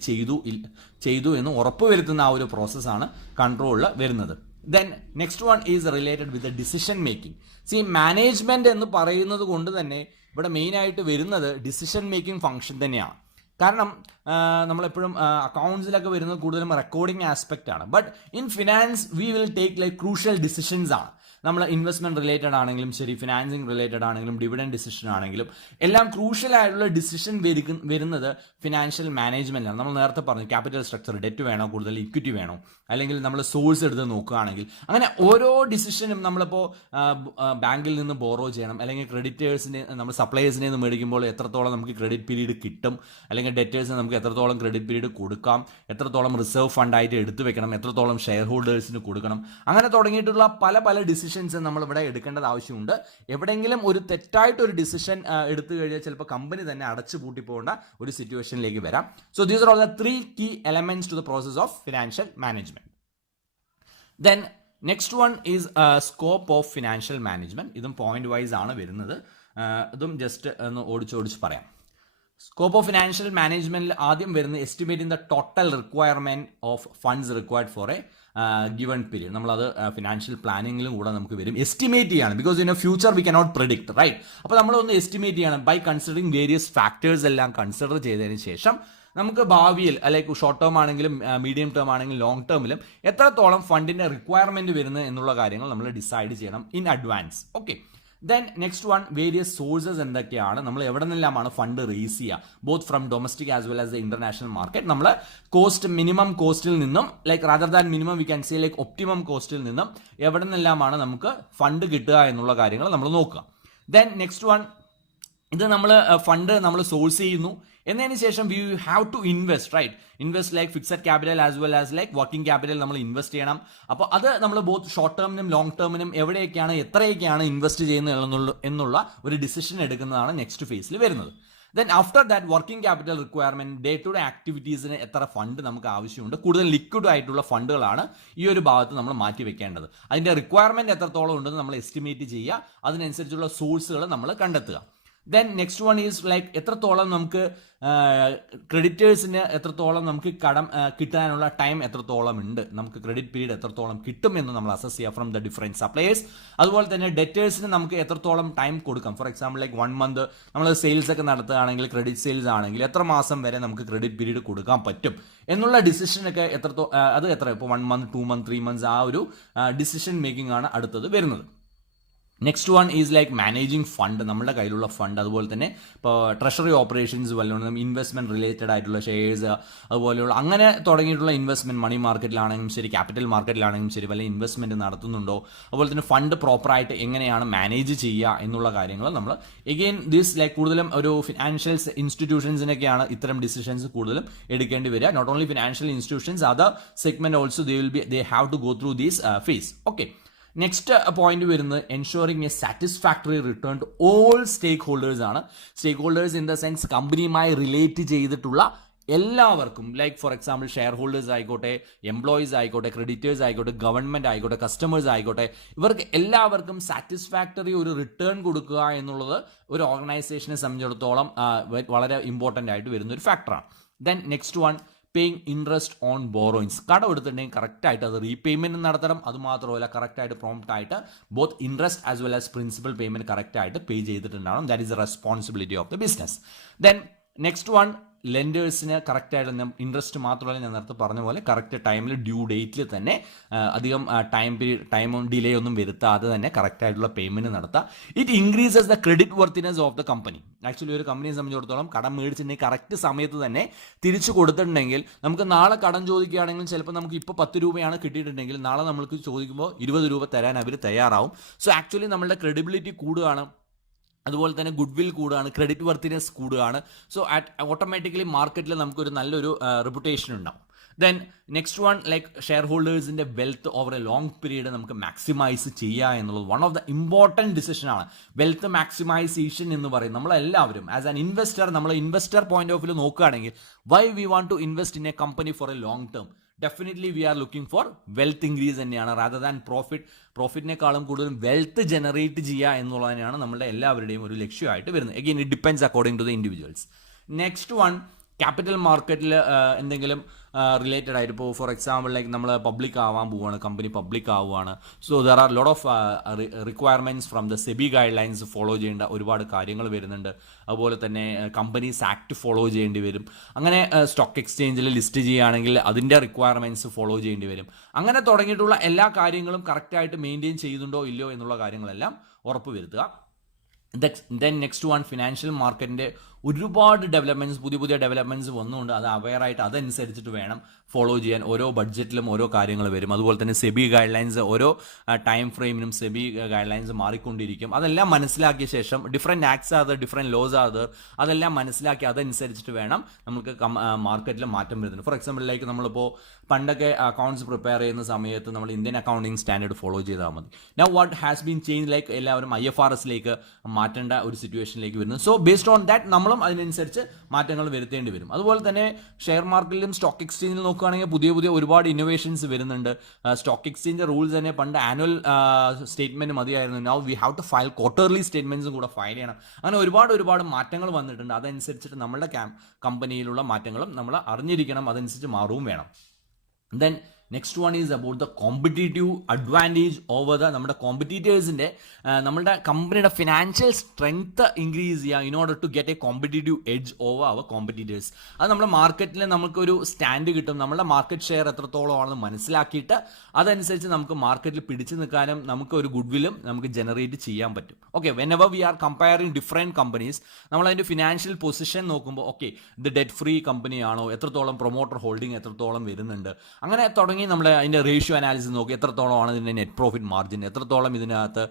ചെയ്തു എന്ന് ഉറപ്പുവരുത്തുന്ന ആ ഒരു പ്രോസസ്സാണ് കൺട്രോളിൽ വരുന്നത്. Then next one is related with decision making. See management എന്ന് പറയുന്നത് കൊണ്ട് തന്നെ ഇവിടെ മെയിനായിട്ട് വരുന്നത് ഡിസിഷൻ മേക്കിംഗ് ഫംഗ്ഷൻ തന്നെയാണ്. കാരണം നമ്മളെപ്പോഴും അക്കൗണ്ട്സിലൊക്കെ വരുന്നത് കൂടുതലും റെക്കോർഡിംഗ് ആസ്പെക്റ്റ് ആണ്. But in finance we will take like crucial decisions ആണ്. നമ്മൾ ഇൻവെസ്റ്റ്മെൻറ്റ് റിലേറ്റഡ് ആണെങ്കിലും ശരി, ഫിനാൻസിങ് റിലേറ്റഡ് ആണെങ്കിലും, ഡിവിഡൻഡ് ഡിസിഷൻ ആണെങ്കിലും എല്ലാം ക്രൂഷ്യൽ ആയിട്ടുള്ള ഡിസിഷൻ വരുന്നത് ഫിനാൻഷ്യൽ മാനേജ്മെൻറ്റാണ്. നമ്മൾ നേരത്തെ പറഞ്ഞു ക്യാപിറ്റൽ സ്ട്രക്ചർ, ഡെറ്റ് വേണോ, കൂടുതൽ ഇക്വിറ്റി വേണോ, അല്ലെങ്കിൽ നമ്മൾ സോഴ്സ് എടുത്ത് നോക്കുകയാണെങ്കിൽ അങ്ങനെ ഓരോ ഡിസിഷനും നമ്മളിപ്പോൾ ബാങ്കിൽ നിന്ന് ബോറോ ചെയ്യണം, അല്ലെങ്കിൽ ക്രെഡിറ്റേഴ്സിനെ നമ്മൾ സപ്ലയേഴ്സിനെ നിന്ന് മേടിക്കുമ്പോൾ എത്രത്തോളം നമുക്ക് ക്രെഡിറ്റ് പീരീഡ് കിട്ടും, അല്ലെങ്കിൽ ഡെറ്റേഴ്സിന് നമുക്ക് എത്രത്തോളം ക്രെഡിറ്റ് പീരീഡ് കൊടുക്കാം, എത്രത്തോളം റിസർവ് ഫണ്ടായിട്ട് എടുത്തു വെക്കണം, എത്രത്തോളം ഷെയർ ഹോൾഡേഴ്സിന് കൊടുക്കണം, അങ്ങനെ തുടങ്ങിയിട്ടുള്ള പല ഡിസിഷൻസ് നമ്മളിവിടെ എടുക്കേണ്ടത് ആവശ്യമുണ്ട്. എവിടെയെങ്കിലും ഒരു തെറ്റായിട്ടൊരു ഡിസിഷൻ എടുത്തു കഴിഞ്ഞാൽ ചിലപ്പോൾ കമ്പനി തന്നെ അടച്ചു പൂട്ടി പോകേണ്ട ഒരു സിറ്റുവേഷനിലേക്ക് വരാം. So these are all the 3 key elements to the process of financial management. Then next one is scope of financial management. ഇതും പോയിന്റ് വൈസ് ആണ് വരുന്നത്. ഇതും ജസ്റ്റ് ഒന്ന് ഓടിച്ചോടിച്ച് പറയാം. സ്കോപ്പ് ഓഫ് ഫിനാൻഷ്യൽ മാനേജ്മെന്റിൽ ആദ്യം വരുന്നത് estimating the total requirement of funds required for a given period. നമ്മളത് ഫിനാൻഷ്യൽ പ്ലാനിങ്ങിലും കൂടെ നമുക്ക് വരും. എസ്റ്റിമേറ്റ് ചെയ്യാണ്, because in a future we cannot predict, right? അപ്പോൾ നമ്മളൊന്ന് എസ്റ്റിമേറ്റ് ചെയ്യണം ബൈ കൺസിഡറിങ് വേരിയസ് ഫാക്ടേഴ്സ് എല്ലാം കൺസിഡർ ചെയ്തതിന് ശേഷം നമുക്ക് ഭാവിയിൽ അല്ലെങ്കിൽ ഷോർട്ട് ടേം ആണെങ്കിലും മീഡിയം ടേം ആണെങ്കിലും ലോങ് ടേമിലും എത്രത്തോളം ഫണ്ടിൻ്റെ റിക്വയർമെൻറ്റ് വരുന്നത് എന്നുള്ള കാര്യങ്ങൾ നമ്മൾ ഡിസൈഡ് ചെയ്യണം in advance. Okay. Then next one various sources എന്തൊക്കെയാണ്, നമ്മൾ എവിടെ നിന്നെല്ലാമാണ് ഫണ്ട് റേസ് ചെയ്യുക, both from domestic as well as the international market. നമ്മൾ കോസ്റ്റ് മിനിമം കോസ്റ്റിൽ നിന്നും like rather than minimum we can say like optimum കോസ്റ്റിൽ നിന്നും എവിടെ നിന്നെല്ലാമാണ് നമുക്ക് ഫണ്ട് കിട്ടുക എന്നുള്ള കാര്യങ്ങൾ നമ്മൾ നോക്കുക. ദെൻ നെക്സ്റ്റ് വൺ, ഇത് നമ്മൾ ഫണ്ട് നമ്മൾ സോഴ്സ് ചെയ്യുന്നു എന്നതിന് ശേഷം we have to invest, right? Invest like fixed capital as well as like working capital നമ്മൾ ഇൻവെസ്റ്റ് ചെയ്യണം. അപ്പോൾ അത് നമ്മൾ ബോത്ത് ഷോർട്ട് ടേമിനും ലോങ് ടേമിനും എവിടെയൊക്കെയാണ് എത്രയൊക്കെയാണ് ഇൻവെസ്റ്റ് ചെയ്യുന്നത് എന്നുള്ള ഒരു ഡിസിഷൻ എടുക്കുന്നതാണ് നെക്സ്റ്റ് ഫേസിൽ വരുന്നത്. Then after that working capital requirement, day to day ആക്ടിവിറ്റീസിന് എത്ര ഫണ്ട് നമുക്ക് ആവശ്യമുണ്ട്, കൂടുതൽ ലിക്വിഡ് ആയിട്ടുള്ള ഫണ്ടുകളാണ് ഈ ഒരു ഭാഗത്ത് നമ്മൾ മാറ്റി വെക്കേണ്ടത്. അതിൻ്റെ റിക്വയർമെന്റ് എത്രത്തോളം ഉണ്ടെന്ന് നമ്മൾ എസ്റ്റിമേറ്റ് ചെയ്യുക, അതിനനുസരിച്ചുള്ള സോഴ്സുകൾ നമ്മൾ കണ്ടെത്തുക. Then next one is like എത്രത്തോളം നമുക്ക് ക്രെഡിറ്റേഴ്സിന് എത്രത്തോളം നമുക്ക് കടം കിട്ടാനുള്ള ടൈം എത്രത്തോളം ഉണ്ട്, നമുക്ക് ക്രെഡിറ്റ് പീരീഡ് എത്രത്തോളം കിട്ടുമെന്ന് നമ്മൾ അസസ് ചെയ്യുക ഫ്രം ദ ഡിഫറെൻറ്റ് സപ്ലയേഴ്സ്. അതുപോലെ തന്നെ ഡെറ്റേഴ്സിന് നമുക്ക് എത്രത്തോളം ടൈം കൊടുക്കാം. ഫോർ എക്സാമ്പിൾ ലൈക്ക് 1 month നമ്മൾ സെയിൽസ് ഒക്കെ നടത്തുകയാണെങ്കിൽ, ക്രെഡിറ്റ് സെയിൽസ് ആണെങ്കിൽ എത്ര മാസം വരെ നമുക്ക് ക്രെഡിറ്റ് പീരീഡ് കൊടുക്കാൻ പറ്റും എന്നുള്ള ഡിസിഷനൊക്കെ അത് എത്ര, ഇപ്പോൾ 1 month, 2 months, 3 months, ആ ഒരു ഡിസിഷൻ മേക്കിംഗ് ആണ് അടുത്തത് വരുന്നത്. Next one is like managing fund, നമ്മുടെ കയ്യിലുള്ള ഫണ്ട്. അതുപോലെ തന്നെ ഇപ്പോൾ ട്രഷറി ഓപ്പറേഷൻസ് വല്ലതും, ഇൻവെസ്റ്റ്മെൻറ്റ് റിലേറ്റഡ് ആയിട്ടുള്ള ഷെയർസ്, അതുപോലെയുള്ള അങ്ങനെ തുടങ്ങിയിട്ടുള്ള ഇൻവെസ്റ്റ്മെൻറ്റ് മണി മാർക്കറ്റിലാണെങ്കിലും ശരി, ക്യാപിറ്റൽ മാർക്കറ്റിലാണെങ്കിലും ശരി, വല്ല ഇൻവെസ്റ്റ്മെൻറ്റ് നടത്തുന്നുണ്ടോ, അതുപോലെ തന്നെ ഫണ്ട് പ്രോപ്പറായിട്ട് എങ്ങനെയാണ് മാനേജ് ചെയ്യുക എന്നുള്ള കാര്യങ്ങൾ നമ്മൾ എഗെയിൻ ദിസ് ലൈക്ക് കൂടുതലും ഒരു ഫിനാൻഷ്യൽ ഇൻസ്റ്റിറ്റ്യൂഷൻസിനൊക്കെയാണ് ഇത്തരം ഡിസിഷൻസ് കൂടുതലും എടുക്കേണ്ടി വരിക. Not only financial institutions, other segment also they have to go through these phase. Okay. Next point വരുന്നത് ensuring a satisfactory return to all stakeholders ആണ്. Stakeholders in the sense കമ്പനിയുമായി relate ചെയ്തിട്ടുള്ള എല്ലാവർക്കും, like for example shareholders ആയിക്കോട്ടെ, employees ആയിക്കോട്ടെ, creditors ആയിക്കോട്ടെ, government ആയിക്കോട്ടെ, customers ആയിക്കോട്ടെ, ഇവർക്ക് എല്ലാവർക്കും സാറ്റിസ്ഫാക്ടറി ഒരു റിട്ടേൺ കൊടുക്കുക എന്നുള്ളത് ഒരു ഓർഗനൈസേഷനെ സംബന്ധിച്ചിടത്തോളം വളരെ ഇമ്പോർട്ടൻ്റ് ആയിട്ട് വരുന്ന ഒരു ഫാക്ടറാണ്. Then next one, paying interest on borrowings. കടം എടുത്തിട്ടുണ്ടെങ്കിൽ കറക്റ്റായിട്ട് അത് റീപേയ്മെൻറ്റ് നടത്തണം. അതുമാത്രമല്ല കറക്റ്റായിട്ട് പ്രോംപ്റ്റ് ആയിട്ട് both interest as well as principal payment കറക്റ്റായിട്ട് പേ ചെയ്തിട്ടുണ്ടാവണം. That is the responsibility of the business. Then next one, ലെൻഡേഴ്സിന് കറക്റ്റായിട്ട് ഇൻട്രസ്റ്റ് മാത്രമല്ല, ഞാൻ നേരത്തെ പറഞ്ഞ പോലെ കറക്റ്റ് ടൈമിൽ ഡ്യൂ ഡേറ്റിൽ തന്നെ അധികം ടൈം ഡിലേ ഒന്നും വരുത്താതെ തന്നെ കറക്റ്റായിട്ടുള്ള പേയ്മെൻറ്റ് നടത്തുക. It increases the credit worthiness of the company. Actually ഒരു കമ്പനിയെ സംബന്ധിച്ചിടത്തോളം കടം മേടിച്ചിട്ടുണ്ടെങ്കിൽ കറക്റ്റ് സമയത്ത് തന്നെ തിരിച്ചു കൊടുത്തിട്ടുണ്ടെങ്കിൽ നമുക്ക് നാളെ കടം ചോദിക്കുകയാണെങ്കിൽ ചിലപ്പോൾ നമുക്ക് ഇപ്പോൾ 10 രൂപയാണ് കിട്ടിയിട്ടുണ്ടെങ്കിൽ നാളെ നമ്മൾക്ക് ചോദിക്കുമ്പോൾ 20 രൂപ തരാൻ അവർ തയ്യാറാവും. സോ ആക്ച്വലി നമ്മളുടെ ക്രെഡിബിലിറ്റി കൂടുകയാണ്, അതുപോലെ തന്നെ ഗുഡ് വിൽ കൂടുകയാണ്, ക്രെഡിറ്റ് വർത്തിനെസ് കൂടുകയാണ്. സോ ഓട്ടോമാറ്റിക്കലി മാർക്കറ്റിൽ നമുക്കൊരു നല്ലൊരു റെപ്യൂട്ടേഷൻ ഉണ്ടാവും. Then next one, like share ഹോൾഡേഴ്സിൻ്റെ wealth over a long period നമുക്ക് മാക്സിമൈസ് ചെയ്യുക എന്നുള്ളത് വൺ ഓഫ് ദ ഇമ്പോർട്ടൻറ്റ് ഡിസിഷനാണ്. വെൽത്ത് മാക്സിമൈസേഷൻ എന്ന് പറയും നമ്മളെല്ലാവരും ആസ് ആൻ ഇൻവെസ്റ്റർ, നമ്മൾ ഇൻവെസ്റ്റർ പോയിന്റ് ഓഫ് വ്യൂ നോക്കുകയാണെങ്കിൽ why we want to invest in a company for A long term, definitely we are looking for wealth increase തന്നെയാണ്, rather than പ്രോഫിറ്റിനേക്കാളും കൂടുതൽ wealth generate ചെയ്യുക എന്നുള്ളത് തന്നെയാണ് നമ്മളുടെ എല്ലാവരുടെയും ഒരു ലക്ഷ്യമായിട്ട് വരുന്നത്. Again it depends according to the individuals. Next one, capital മാർക്കറ്റിൽ എന്തെങ്കിലും റിലേറ്റഡ് ആയിട്ട്, ഇപ്പോൾ ഫോർ എക്സാമ്പിൾ ലൈക്ക് നമ്മൾ പബ്ലിക് ആവാൻ പോവുകയാണ്, കമ്പനി പബ്ലിക് ആവുകയാണ്. So there are lot of requirements from the SEBI guidelines follow ചെയ്യേണ്ട ഒരുപാട് കാര്യങ്ങൾ വരുന്നുണ്ട്. അതുപോലെ തന്നെ കമ്പനീസ് ആക്ട് ഫോളോ ചെയ്യേണ്ടി വരും. അങ്ങനെ സ്റ്റോക്ക് എക്സ്ചേഞ്ചിൽ ലിസ്റ്റ് ചെയ്യുകയാണെങ്കിൽ അതിൻ്റെ റിക്വയർമെൻറ്റ്സ് ഫോളോ ചെയ്യേണ്ടി വരും. അങ്ങനെ തുടങ്ങിയിട്ടുള്ള എല്ലാ കാര്യങ്ങളും കറക്റ്റായിട്ട് മെയിൻറ്റെയിൻ ചെയ്യുന്നുണ്ടോ ഇല്ലയോ എന്നുള്ള കാര്യങ്ങളെല്ലാം ഉറപ്പ് വരുത്തുക. ദെൻ നെക്സ്റ്റ് വൺ, ഫിനാൻഷ്യൽ മാർക്കറ്റിൻ്റെ ഒരുപാട് ഡെവലപ്മെൻറ്റ്സ്, പുതിയ ഡെവലപ്മെൻറ്റ്സ് വന്നുകൊണ്ട് അത് അവെയറായിട്ട് അതനുസരിച്ചിട്ട് വേണം ഫോളോ ചെയ്യാൻ. ഓരോ ബഡ്ജറ്റിലും ഓരോ കാര്യങ്ങൾ വരും. അതുപോലെ തന്നെ സെബി ഗൈഡ് ലൈൻസ് ഓരോ ടൈം ഫ്രെയിമിനും സെബി ഗൈഡ് ലൈൻസ് മാറിക്കൊണ്ടിരിക്കും. അതെല്ലാം മനസ്സിലാക്കിയ ശേഷം different acts are there, different laws are there, അതെല്ലാം മനസ്സിലാക്കി അതനുസരിച്ചിട്ട് വേണം നമുക്ക് മാർക്കറ്റിൽ മാറ്റം വരുന്നത്. ഫോർ എക്സാമ്പിൾ ലൈക്ക് നമ്മളിപ്പോൾ പണ്ടൊക്കെ അക്കൗണ്ട്സ് പ്രിപ്പയർ ചെയ്യുന്ന സമയത്ത് നമ്മൾ ഇന്ത്യൻ അക്കൗണ്ടിങ് സ്റ്റാൻഡേർഡ് ഫോളോ ചെയ്താൽ മതി. Now what has been change, like എല്ലാവരും IFRSലേക്ക് മാറ്റേണ്ട ഒരു സിറ്റുവേഷനിലേക്ക് വരുന്നു. സോ ബേസ്ഡ് ഓൺ ദാറ്റ് നമ്മളും അതിനനുസരിച്ച് മാറ്റങ്ങൾ വരുത്തേണ്ടി വരും. അതുപോലെ തന്നെ ഷെയർ മാർക്കറ്റിലും സ്റ്റോക്ക് എക്സ്ചേഞ്ചിലും നോക്കുകയാണെങ്കിൽ പുതിയ ഒരുപാട് ഇന്നോവേഷൻസ് വരുന്നുണ്ട്. സ്റ്റോക്ക് എക്സ്ചേഞ്ച് റൂൾസ് തന്നെ പണ്ട് ആനുവൽ സ്റ്റേറ്റ്മെന്റ് മതിയായിരുന്നു. Now we have to file quarterly സ്റ്റേറ്റ്മെന്റ്സും കൂടെ ഫയൽ ചെയ്യണം. അങ്ങനെ ഒരുപാട് മാറ്റങ്ങൾ വന്നിട്ടുണ്ട്. അതനുസരിച്ചിട്ട് നമ്മളുടെ കമ്പനിയിലുള്ള മാറ്റങ്ങളും നമ്മൾ അറിഞ്ഞിരിക്കണം, അതനുസരിച്ച് മാറുകയും വേണം. Then next one is about the competitive advantage over the നമ്മുടെ കോമ്പറ്റീറ്റേഴ്സിൻ്റെ നമ്മളുടെ കമ്പനിയുടെ ഫിനാൻഷ്യൽ സ്ട്രെങ്ത് ഇൻക്രീസ് ചെയ്യുക in order to get a competitive edge over our competitors. അത് നമ്മുടെ മാർക്കറ്റിൽ നമുക്കൊരു സ്റ്റാൻഡ് കിട്ടും. നമ്മുടെ മാർക്കറ്റ് ഷെയർ എത്രത്തോളമാണെന്ന് മനസ്സിലാക്കിയിട്ട് അതനുസരിച്ച് നമുക്ക് മാർക്കറ്റിൽ പിടിച്ചു നിൽക്കാനും നമുക്ക് ഒരു ഗുഡ് വില്ലും നമുക്ക് ജനറേറ്റ് ചെയ്യാൻ പറ്റും. Okay, whenever we are comparing different companies, നമ്മളതിൻ്റെ ഫിനാൻഷ്യൽ പൊസിഷൻ നോക്കുമ്പോൾ ഓക്കെ ഇത് ഡെറ്റ് ഫ്രീ കമ്പനിയാണോ, എത്രത്തോളം പ്രൊമോട്ടർ ഹോൾഡിംഗ് എത്രത്തോളം വരുന്നുണ്ട്, അങ്ങനെ തുടങ്ങി നമ്മൾ അതിൻ്റെ റേഷ്യോ അനാലിസിസ് നോക്കി എത്രത്തോളമാണ് ഇതിൻ്റെ നെറ്റ് പ്രോഫിറ്റ് മാർജിൻ, എത്രത്തോളം ഇതിനകത്ത്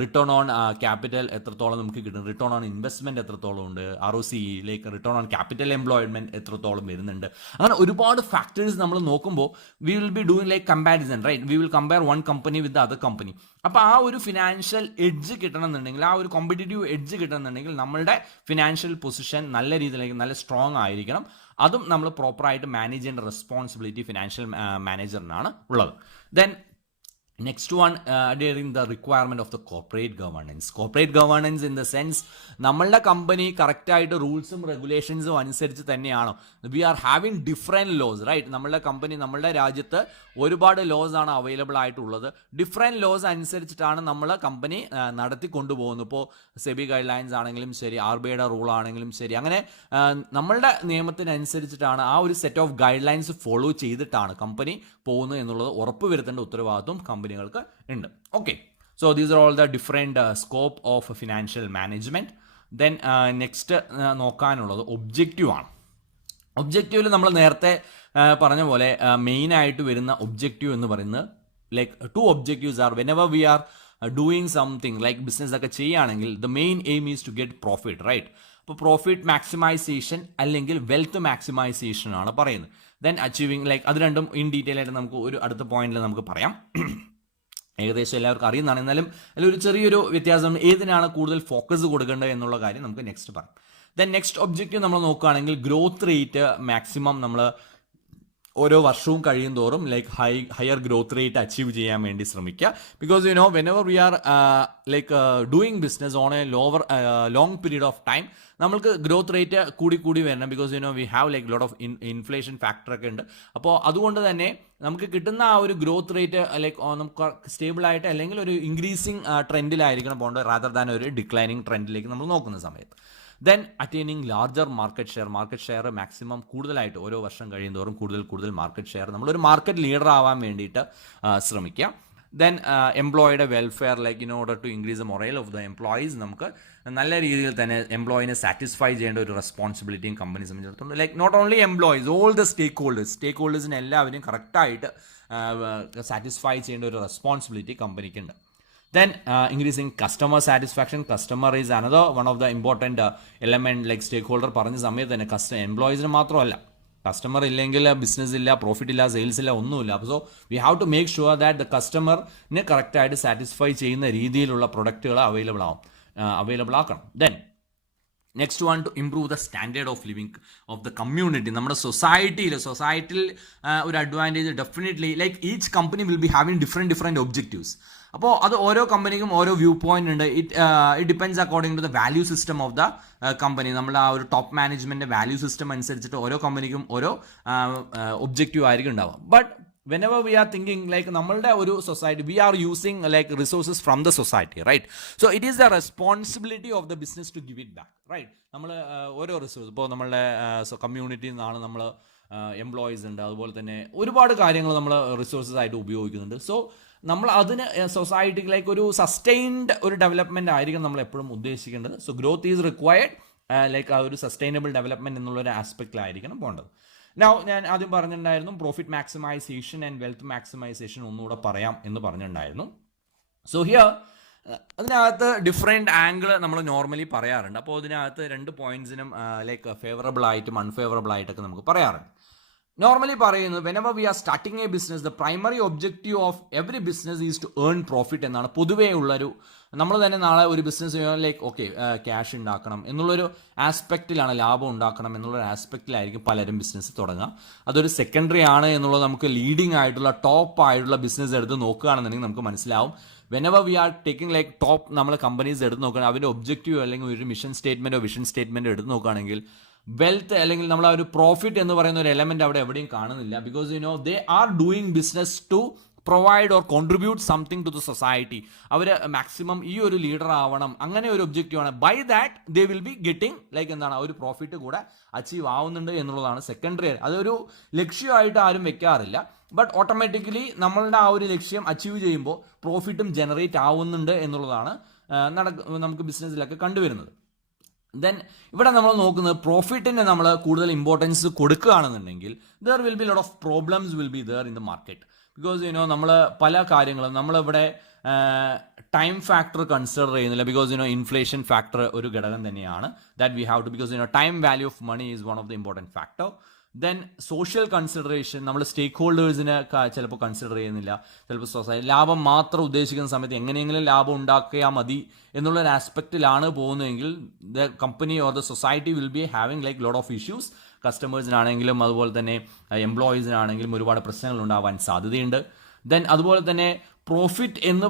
റിട്ടേൺ ഓൺ ക്യാപിറ്റൽ എത്രത്തോളം നമുക്ക് കിട്ടും, റിട്ടേൺ ഓൺ ഇൻവെസ്റ്റ്മെൻറ്റ് എത്രത്തോളം ഉണ്ട്, ROC like return on capital employment എത്രത്തോളം വരുന്നുണ്ട്. അങ്ങനെ ഒരുപാട് ഫാക്ടേഴ്സ് നമ്മൾ നോക്കുമ്പോൾ we will be doing like comparison, right? We will compare one company with the other company. അപ്പോൾ ആ ഒരു ഫിനാൻഷ്യൽ എഡ്ജ് കിട്ടണമെന്നുണ്ടെങ്കിൽ, ആ ഒരു കോമ്പറ്റീറ്റീവ് എഡ്ജ് കിട്ടണമെന്നുണ്ടെങ്കിൽ നമ്മളുടെ ഫിനാൻഷ്യൽ പൊസിഷൻ നല്ല രീതിയിലേക്ക് നല്ല സ്ട്രോങ് ആയിരിക്കണം. അതും നമ്മൾ പ്രോപ്പറായിട്ട് മാനേജ് ചെയ്യേണ്ട റെസ്പോൺസിബിലിറ്റി ഫിനാൻഷ്യൽ മാനേജറിനാണ് ഉള്ളത്. Then next one, adhering the requirement of the corporate governance. Corporate governance in the sense നമ്മളുടെ കമ്പനി കറക്റ്റായിട്ട് റൂൾസും റെഗുലേഷൻസും അനുസരിച്ച് തന്നെയാണോ? We are having different laws, right? നമ്മളുടെ കമ്പനി, നമ്മളുടെ രാജ്യത്ത് ഒരുപാട് ലോസ് ആണ് അവൈലബിൾ ആയിട്ടുള്ളത്. ഡിഫറെൻറ്റ് ലോസ് അനുസരിച്ചിട്ടാണ് നമ്മൾ കമ്പനി നടത്തിക്കൊണ്ടുപോകുന്നത്. ഇപ്പോൾ സെബി ഗൈഡ് ലൈൻസ് ആണെങ്കിലും ശരി, RBIയുടെ റൂൾ ആണെങ്കിലും ശരി, അങ്ങനെ നമ്മളുടെ നിയമത്തിനനുസരിച്ചിട്ടാണ്, ആ ഒരു set of guidelines follow ചെയ്തിട്ടാണ് കമ്പനി പോകുന്നത് എന്നുള്ളത് ഉറപ്പ് വരുത്തേണ്ട ഉത്തരവാദിത്വം കമ്പനികൾക്ക് ഉണ്ട്. Okay, so these are all the different scope of financial management. Then next നോക്കാനുള്ളത് ഒബ്ജക്റ്റീവ് ആണ്. ഒബ്ജക്റ്റീവിൽ നമ്മൾ നേരത്തെ പറഞ്ഞ പോലെ മെയിനായിട്ട് വരുന്ന ഒബ്ജക്റ്റീവ് എന്ന് പറയുന്നത് like 2 objectives are whenever we are doing something like business ഒക്കെ ചെയ്യുകയാണെങ്കിൽ the main aim is to get profit, right? അപ്പോൾ പ്രോഫിറ്റ് മാക്സിമൈസേഷൻ അല്ലെങ്കിൽ വെൽത്ത് മാക്സിമൈസേഷൻ ആണ് പറയുന്നത്. ദെൻ അച്ചീവിങ്, ലൈക്ക് അത് രണ്ടും ഇൻ ഡീറ്റെയിൽ ആയിട്ട് നമുക്ക് ഒരു അടുത്ത പോയിന്റിൽ നമുക്ക് പറയാം. ഏകദേശം എല്ലാവർക്കും അറിയുന്നതാണ്, എന്നാലും അതിലൊരു ചെറിയൊരു വ്യത്യാസം, ഏതിനാണ് കൂടുതൽ ഫോക്കസ് കൊടുക്കേണ്ടത് എന്നുള്ള കാര്യം നമുക്ക് നെക്സ്റ്റ് പറയാം. ദെൻ നെക്സ്റ്റ് ഒബ്ജക്റ്റീവ് നമ്മൾ നോക്കുകയാണെങ്കിൽ ഗ്രോത്ത് റേറ്റ് മാക്സിമം നമ്മൾ ഓരോ വർഷവും കഴിയും തോറും like higher growth rate achieve ചെയ്യാൻ വേണ്ടി ശ്രമിക്കുക. Because you know whenever we are like doing business on a long period of time നമ്മൾക്ക് ഗ്രോത്ത് റേറ്റ് കൂടി വരണം. Because you know we have like lot of inflation factor ഒക്കെ ഉണ്ട്. അപ്പോൾ അതുകൊണ്ട് തന്നെ നമുക്ക് കിട്ടുന്ന ആ ഒരു ഗ്രോത്ത് റേറ്റ് ലൈക്ക് നമുക്ക് സ്റ്റേബിളായിട്ട് അല്ലെങ്കിൽ ഒരു ഇൻക്രീസിങ് ട്രെൻഡിലായിരിക്കണം പോകേണ്ടത്, റാദർ ദാൻ ഒരു ഡിക്ലൈനിങ് ട്രെൻഡിലേക്ക് നമ്മൾ നോക്കുന്ന സമയത്ത്. Then attaining larger market share maximum കൂടുതലായിട്ട് ഓരോ വർഷം കഴിയുന്നതോറും കൂടുതൽ മാർക്കറ്റ് ഷെയർ നമ്മളൊരു മാർക്കറ്റ് ലീഡർ ആവാൻ വേണ്ടിയിട്ട് ശ്രമിക്കുക. ദെൻ എംപ്ലോയിയുടെ welfare like in order to increase the morale of the employees നമുക്ക് നല്ല രീതിയിൽ തന്നെ എംപ്ലോയിനെ സാറ്റിസ്ഫൈ ചെയ്യേണ്ട ഒരു റെസ്പോൺസിബിലിറ്റിയും കമ്പനി സംബന്ധിച്ചിടത്തോളം like not only employees all the stake ഹോൾഡേഴ്സിനെ എല്ലാവരും കറക്റ്റായിട്ട് സാറ്റിസ്ഫൈ ചെയ്യേണ്ട ഒരു responsibility കമ്പനിക്കുണ്ട്. Then increasing customer satisfaction. Customer is another one of the important element like stakeholder പറഞ്ഞ സമയത്ത് തന്നെ എംപ്ലോയീസിന് മാത്രമല്ല, കസ്റ്റമർ ഇല്ലെങ്കിൽ ബിസിനസ് ഇല്ല, പ്രോഫിറ്റ് ഇല്ല, സെയിൽസ് ഇല്ല, ഒന്നുമില്ല. So we have to make sure that the കസ്റ്റമറിനെ കറക്റ്റായിട്ട് സാറ്റിസ്ഫൈ ചെയ്യുന്ന രീതിയിലുള്ള പ്രൊഡക്റ്റുകൾ അവൈലബിൾ ആക്കണം. Then next one to improve the standard of living of the community. നമ്മുടെ സൊസൈറ്റിയിൽ ഒരു advantage definitely like each company will be having different objectives. അപ്പോൾ അത് ഓരോ കമ്പനിക്കും ഓരോ വ്യൂ പോയിന്റ് ഉണ്ട്. It depends according to the value system of the company. നമ്മുടെ ആ ഒരു ടോപ്പ് മാനേജ്മെൻറ്റിൻ്റെ വാല്യൂ സിസ്റ്റം അനുസരിച്ചിട്ട് ഓരോ കമ്പനിക്കും ഓരോ ഒബ്ജക്റ്റീവ് ആയിരിക്കും ഉണ്ടാവുക. But whenever we are thinking like നമ്മളുടെ ഒരു society, we are using like resources from the society, right? So it is the responsibility of the business to give it back, right? നമ്മൾ ഓരോ റിസോഴ്സ് ഇപ്പോൾ നമ്മളുടെ കമ്മ്യൂണിറ്റിയിൽ നിന്നാണ് നമ്മൾ എംപ്ലോയീസ് ഉണ്ട്, അതുപോലെ തന്നെ ഒരുപാട് കാര്യങ്ങൾ നമ്മൾ റിസോഴ്സസ് ആയിട്ട് ഉപയോഗിക്കുന്നുണ്ട്. സോ നമ്മൾ അതിന് സൊസൈറ്റിയിലേക്ക് ഒരു സസ്റ്റൈൻഡ് ഒരു ഡെവലപ്മെൻറ്റ് ആയിരിക്കും നമ്മൾ എപ്പോഴും ഉദ്ദേശിക്കേണ്ടത്. So growth is required like ആ ഒരു സസ്റ്റൈനബിൾ ഡെവലപ്മെൻറ്റ് എന്നുള്ളൊരു ആസ്പെക്റ്റിലായിരിക്കണം പോകേണ്ടത്. നൗ ഞാൻ ആദ്യം പറഞ്ഞിട്ടുണ്ടായിരുന്നു profit maximisation and wealth maximisation ഒന്നുകൂടെ പറയാം എന്ന് പറഞ്ഞിട്ടുണ്ടായിരുന്നു. സോ ഹിയർ അതിനകത്ത് ഡിഫറെൻറ്റ് ആംഗിൾ നമ്മൾ നോർമലി പറയാറുണ്ട്. അപ്പോൾ അതിനകത്ത് രണ്ട് പോയിന്റ്സിനും ലൈക്ക് ഫേവറബിൾ ആയിട്ടും അൺഫേവറബിൾ ആയിട്ടൊക്കെ നമുക്ക് പറയാറുണ്ട്. നോർമലി പറയുന്നത് whenever we are starting a business the primary objective of every business is to earn profit എന്നാണ് പൊതുവേ ഉള്ളൊരു. നമ്മൾ തന്നെ നാളെ ഒരു ബിസിനസ് ചെയ്യാൻ ലൈക്ക് ഓക്കെ ക്യാഷ് ഉണ്ടാക്കണം എന്നുള്ളൊരു ആസ്പെക്റ്റിലാണ്, ലാഭം ഉണ്ടാക്കണം എന്നുള്ളൊരു ആസ്പെക്റ്റിലായിരിക്കും പലരും ബിസിനസ് തുടങ്ങുക. അതൊരു സെക്കൻഡറി ആണ് എന്നുള്ളത് നമുക്ക് ലീഡിങ് ആയിട്ടുള്ള ടോപ്പ് ആയിട്ടുള്ള ബിസിനസ് എടുത്ത് നോക്കുകയാണെന്നുണ്ടെങ്കിൽ നമുക്ക് മനസ്സിലാവും. whenever we are taking like top നമ്മൾ കമ്പനീസ് എടുത്ത് നോക്കുകയാണെങ്കിൽ അവരുടെ ഒബ്ജക്റ്റീവ് അല്ലെങ്കിൽ ഒരു മിഷൻ സ്റ്റേറ്റ്മെൻറ്റോ വിഷൻ സ്റ്റേറ്റ്മെൻറ്റോ എടുത്ത് നോക്കുകയാണെങ്കിൽ വെൽത്ത് അല്ലെങ്കിൽ നമ്മൾ ആ ഒരു പ്രോഫിറ്റ് എന്ന് പറയുന്ന ഒരു എലമെന്റ് അവിടെ എവിടെയും കാണുന്നില്ല. Because they are doing business to provide or contribute something to the society. അവർ മാക്സിമം ഈ ഒരു ലീഡർ ആവണം, അങ്ങനെ ഒരു ഒബ്ജക്റ്റീവ് ആണ്. By that they will be getting like എന്താണ് ആ ഒരു പ്രോഫിറ്റ് കൂടെ അച്ചീവ് ആവുന്നുണ്ട് എന്നുള്ളതാണ് സെക്കൻഡറി. അതൊരു ലക്ഷ്യമായിട്ട് ആരും വെക്കാറില്ല. ബട്ട് ഓട്ടോമാറ്റിക്കലി നമ്മളുടെ ആ ഒരു ലക്ഷ്യം അച്ചീവ് ചെയ്യുമ്പോൾ പ്രോഫിറ്റും ജനറേറ്റ് ആവുന്നുണ്ട് എന്നുള്ളതാണ് നമുക്ക് ബിസിനസ്സിലൊക്കെ കണ്ടുവരുന്നത്. ദെൻ ഇവിടെ നമ്മൾ നോക്കുന്നത് പ്രോഫിറ്റിന് നമ്മൾ കൂടുതൽ ഇമ്പോർട്ടൻസ് കൊടുക്കുകയാണെന്നുണ്ടെങ്കിൽ there will be lot of problems will be there in the market. Because നമ്മൾ പല കാര്യങ്ങളും നമ്മളിവിടെ ടൈം ഫാക്ടർ കൺസിഡർ ചെയ്യുന്നില്ല. ബിക്കോസ് ഇൻഫ്ലേഷൻ ഫാക്ടർ ഒരു ഘടകം തന്നെയാണ് that we have to, because time value of money is one of the important factor. Then social consideration, നമ്മൾ stake ഹോൾഡേഴ്സിനെ ചിലപ്പോൾ കൺസിഡർ ചെയ്യുന്നില്ല. ചിലപ്പോൾ സൊസൈറ്റി ലാഭം മാത്രം ഉദ്ദേശിക്കുന്ന സമയത്ത് എങ്ങനെയെങ്കിലും ലാഭം ഉണ്ടാക്കിയാൽ മതി എന്നുള്ളൊരു ആസ്പെക്റ്റിലാണ് പോകുന്നതെങ്കിൽ the company or the society will be having like lot of issues. കസ്റ്റമേഴ്സിനാണെങ്കിലും അതുപോലെ തന്നെ എംപ്ലോയീസിനാണെങ്കിലും ഒരുപാട് പ്രശ്നങ്ങൾ ഉണ്ടാവാൻ സാധ്യതയുണ്ട്. ദെൻ അതുപോലെ തന്നെ പ്രോഫിറ്റ് എന്ന്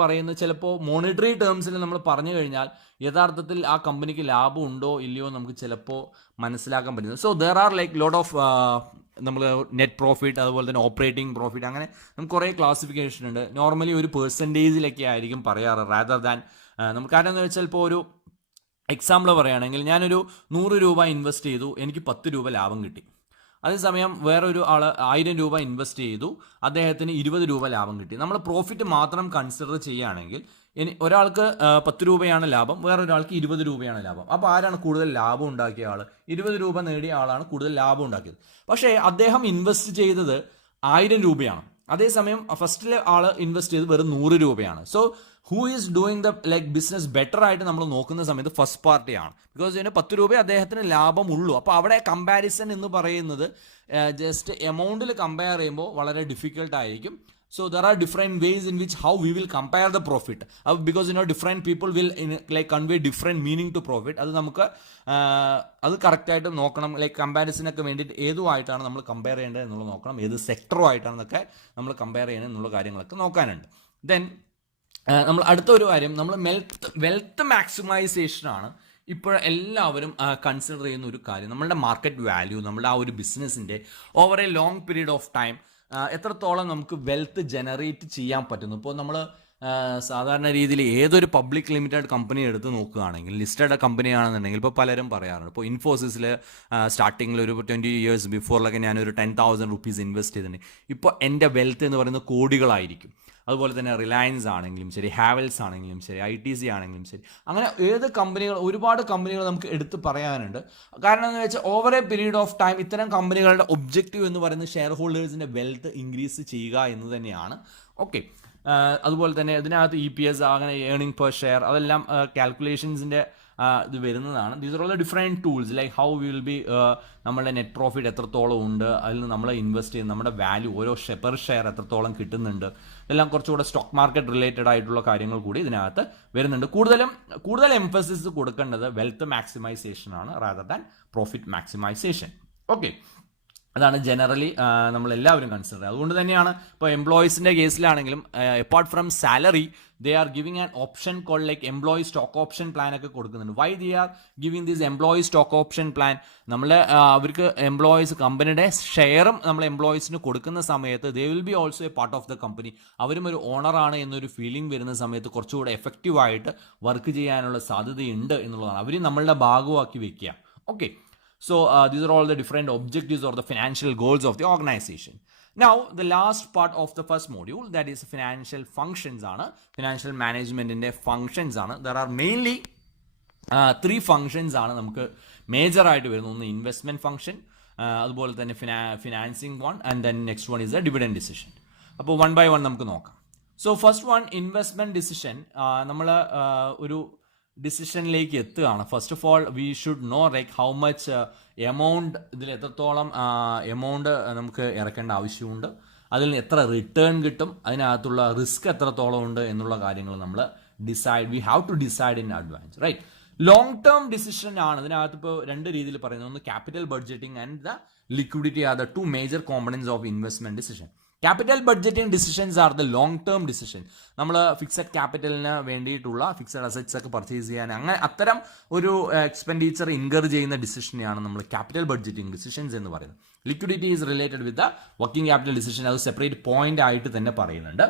പറയുന്നത് ചിലപ്പോൾ മോണിറ്ററി ടേംസിൽ നമ്മൾ പറഞ്ഞു കഴിഞ്ഞാൽ യഥാർത്ഥത്തിൽ ആ കമ്പനിക്ക് ലാഭം ഉണ്ടോ ഇല്ലയോ നമുക്ക് ചിലപ്പോൾ മനസ്സിലാക്കാൻ പറ്റുന്നത്. So there are like lot of നമ്മൾ നെറ്റ് പ്രോഫിറ്റ്, അതുപോലെ തന്നെ ഓപ്പറേറ്റിംഗ് പ്രോഫിറ്റ്, അങ്ങനെ നമുക്ക് കുറേ ക്ലാസിഫിക്കേഷൻ ഉണ്ട്. നോർമലി ഒരു പെർസെൻറ്റേജിലൊക്കെ ആയിരിക്കും പറയാറ് റാദർ ദാൻ നമുക്ക്. കാരണം എന്ന് വെച്ചാൽ ഇപ്പോൾ ഒരു എക്സാമ്പിൾ പറയുകയാണെങ്കിൽ ഞാനൊരു 100 രൂപ ഇൻവെസ്റ്റ് ചെയ്തു, എനിക്ക് 10 രൂപ ലാഭം കിട്ടി. അതേസമയം വേറൊരു ആൾ 1000 രൂപ ഇൻവെസ്റ്റ് ചെയ്തു, അദ്ദേഹത്തിന് 20 രൂപ ലാഭം കിട്ടി. നമ്മൾ പ്രോഫിറ്റ് മാത്രം കൺസിഡർ ചെയ്യുകയാണെങ്കിൽ ഒരാൾക്ക് 10 രൂപയാണ് ലാഭം, വേറൊരാൾക്ക് 20 രൂപയാണ് ലാഭം. അപ്പോൾ ആരാണ് കൂടുതൽ ലാഭം ഉണ്ടാക്കിയ ആൾ? 20 രൂപ നേടിയ ആളാണ് കൂടുതൽ ലാഭം ഉണ്ടാക്കിയത്. പക്ഷേ അദ്ദേഹം ഇൻവെസ്റ്റ് ചെയ്തത് 1000 രൂപയാണ്. അതേസമയം ഫസ്റ്റിലെ ആൾ ഇൻവെസ്റ്റ് ചെയ്ത് വെറും 100 രൂപയാണ്. So who is doing the like business better ആയിട്ട് നമ്മൾ നോക്കുന്ന സമയത്ത് ഫസ്റ്റ് പാർട്ടിയാണ്. ബിക്കോസ് 10 രൂപ അദ്ദേഹത്തിന് ലാഭമുള്ളൂ. അപ്പോൾ അവിടെ കമ്പാരിസൺ എന്ന് പറയുന്നത് ജസ്റ്റ് എമൗണ്ടിൽ കമ്പയർ ചെയ്യുമ്പോൾ വളരെ ഡിഫിക്കൽട്ടായിരിക്കും. So there are different ways in which how we will compare the profit, because different people will like convey different meaning to profit. അത് നമുക്ക് അത് കറക്റ്റായിട്ട് നോക്കണം. ലൈക്ക് കമ്പാരിസനൊക്കെ വേണ്ടിയിട്ട് ഏതുമായിട്ടാണ് നമ്മൾ കമ്പയർ ചെയ്യേണ്ടത് എന്നുള്ളത് നോക്കണം, ഏത് സെക്ടറുമായിട്ടാണെന്നൊക്കെ നമ്മൾ കമ്പയർ ചെയ്യണം എന്നുള്ള കാര്യങ്ങളൊക്കെ നോക്കാനുണ്ട്. ദെൻ നമ്മൾ അടുത്തൊരു കാര്യം നമ്മൾ വെൽത്ത് മാക്സിമൈസേഷനാണ് ഇപ്പോൾ എല്ലാവരും കൺസിഡർ ചെയ്യുന്ന ഒരു കാര്യം. നമ്മളുടെ മാർക്കറ്റ് വാല്യൂ, നമ്മുടെ ആ ഒരു ബിസിനസ്സിൻ്റെ over a long period of time എത്രത്തോളം നമുക്ക് വെൽത്ത് ജനറേറ്റ് ചെയ്യാൻ പറ്റുന്നു. ഇപ്പോൾ നമ്മൾ സാധാരണ രീതിയിൽ ഏതൊരു പബ്ലിക് ലിമിറ്റഡ് കമ്പനി എടുത്ത് നോക്കുകയാണെങ്കിൽ ലിസ്റ്റഡ് കമ്പനി ആണെന്നുണ്ടെങ്കിൽ ഇപ്പോൾ പലരും പറയാറുണ്ട്. ഇപ്പോൾ ഇൻഫോസിസിൽ സ്റ്റാർട്ടിങ്ങിൽ ഒരു 20 years ബിഫോറിലൊക്കെ ഞാനൊരു 10,000 rupees ഇൻവെസ്റ്റ് ചെയ്തിട്ടുണ്ട്. ഇപ്പോൾ എൻ്റെ വെൽത്ത് എന്ന് പറയുന്നത് കോടികളായിരിക്കും. അതുപോലെ തന്നെ റിലയൻസ് ആണെങ്കിലും ശരി, ഹാവൽസ് ആണെങ്കിലും ശരി, ITC ആണെങ്കിലും ശരി, അങ്ങനെ ഒരുപാട് കമ്പനികൾ നമുക്ക് എടുത്ത് പറയാനുണ്ട്. കാരണം എന്ന് വെച്ചാൽ over A period of time ഇത്തരം കമ്പനികളുടെ ഒബ്ജക്റ്റീവ് എന്ന് പറയുന്നത് ഷെയർ ഹോൾഡേഴ്സിൻ്റെ വെൽത്ത് ഇൻക്രീസ് ചെയ്യുക എന്ന് തന്നെയാണ്. ഓക്കെ, അതുപോലെ തന്നെ ഇതിനകത്ത് EPS അങ്ങനെ ഏർണിംഗ് പെർ ഷെയർ അതെല്ലാം കാൽക്കുലേഷൻസിൻ്റെ ഇത് വരുന്നതാണ്. These are all the different tools like how will be നമ്മുടെ നെറ്റ് പ്രോഫിറ്റ് എത്രത്തോളം ഉണ്ട്, അതിൽ നിന്ന് നമ്മൾ ഇൻവെസ്റ്റ് ചെയ്യുന്ന നമ്മുടെ വാല്യൂ ഓരോ പെർ ഷെയർ എത്രത്തോളം കിട്ടുന്നുണ്ട്, ഇതെല്ലാം കുറച്ചുകൂടെ സ്റ്റോക്ക് മാർക്കറ്റ് റിലേറ്റഡ് ആയിട്ടുള്ള കാര്യങ്ങൾ കൂടി ഇതിനകത്ത് വരുന്നുണ്ട്. കൂടുതൽ എംഫസിസ് കൊടുക്കേണ്ടത് വെൽത്ത് മാക്സിമൈസേഷൻ ആണ് rather than profit maximisation. Okay, അതാണ് ജനറലി നമ്മളെല്ലാവരും കൺസിഡർ ചെയ്യുന്നത്. അതുകൊണ്ട് തന്നെയാണ് ഇപ്പോൾ എംപ്ലോയീസിൻ്റെ കേസിലാണെങ്കിലും apart from salary they are giving an option call like employee stock option plan ഒക്കെ കൊടുക്കുന്നുണ്ട്. Why they are giving this employee stock option plan? അവർക്ക് എംപ്ലോയീസ് കമ്പനിയുടെ ഷെയറും നമ്മൾ എംപ്ലോയീസിന് കൊടുക്കുന്ന സമയത്ത് they will be also a part of the company. അവരും ഒരു ഓണറാണ് എന്നൊരു ഫീലിംഗ് വരുന്ന സമയത്ത് കുറച്ചുകൂടെ എഫക്റ്റീവായിട്ട് വർക്ക് ചെയ്യാനുള്ള സാധ്യതയുണ്ട് എന്നുള്ളതാണ്. അവർ നമ്മളുടെ ഭാഗമാക്കി വെക്കുക. Okay, so these are all the different objectives or the financial goals of the organization. Now the last part of the first module, that is financial functions ആണ്, financial management ന്റെ functions ആണ്. There are mainly 3 functions ആണ് നമുക്ക് major ആയിട്ട് വരുന്നത്. ഒന്ന് investment function, അതുപോലെ തന്നെ financing one, and then next one is the dividend decision. അപ്പോൾ 1 by 1 നമുക്ക് നോക്കാം. So first one investment decision. നമ്മൾ ഒരു ഡിസിഷനിലേക്ക് എത്തുകയാണ്. First of all we should know like how much amount, ഇതിൽ എത്രത്തോളം എമൗണ്ട് നമുക്ക് ഇറക്കേണ്ട ആവശ്യമുണ്ട്, അതിൽ നിന്ന് എത്ര റിട്ടേൺ കിട്ടും, അതിനകത്തുള്ള റിസ്ക് എത്രത്തോളം ഉണ്ട് എന്നുള്ള കാര്യങ്ങൾ നമ്മൾ we have to decide in advance, right? Long term decision ആണ്. ഇതിനകത്ത് ഇപ്പോൾ 2 രീതിയിൽ പറയുന്നത്. ഒന്ന് capital budgeting and the liquidity are the 2 major components of investment decision. Capital budgeting decisions are the long term decision. നമ്മൾ ഫിക്സഡ് ക്യാപിറ്റലിന് വേണ്ടിയിട്ടുള്ള fixed assets ഒക്കെ പർച്ചേസ് ചെയ്യാൻ അങ്ങനെ അത്തരം ഒരു എക്സ്പെൻഡിച്ചർ ഇൻകർ ചെയ്യുന്ന ഡിസിഷനെയാണ് നമ്മൾ ക്യാപിറ്റൽ ബഡ്ജറ്റിംഗ് ഡിസിഷൻസ് എന്ന് പറയുന്നത്. Liquidity is related with the working capital decision. അത് സെപ്പറേറ്റ് പോയിന്റ് ആയിട്ട് തന്നെ പറയുന്നുണ്ട്.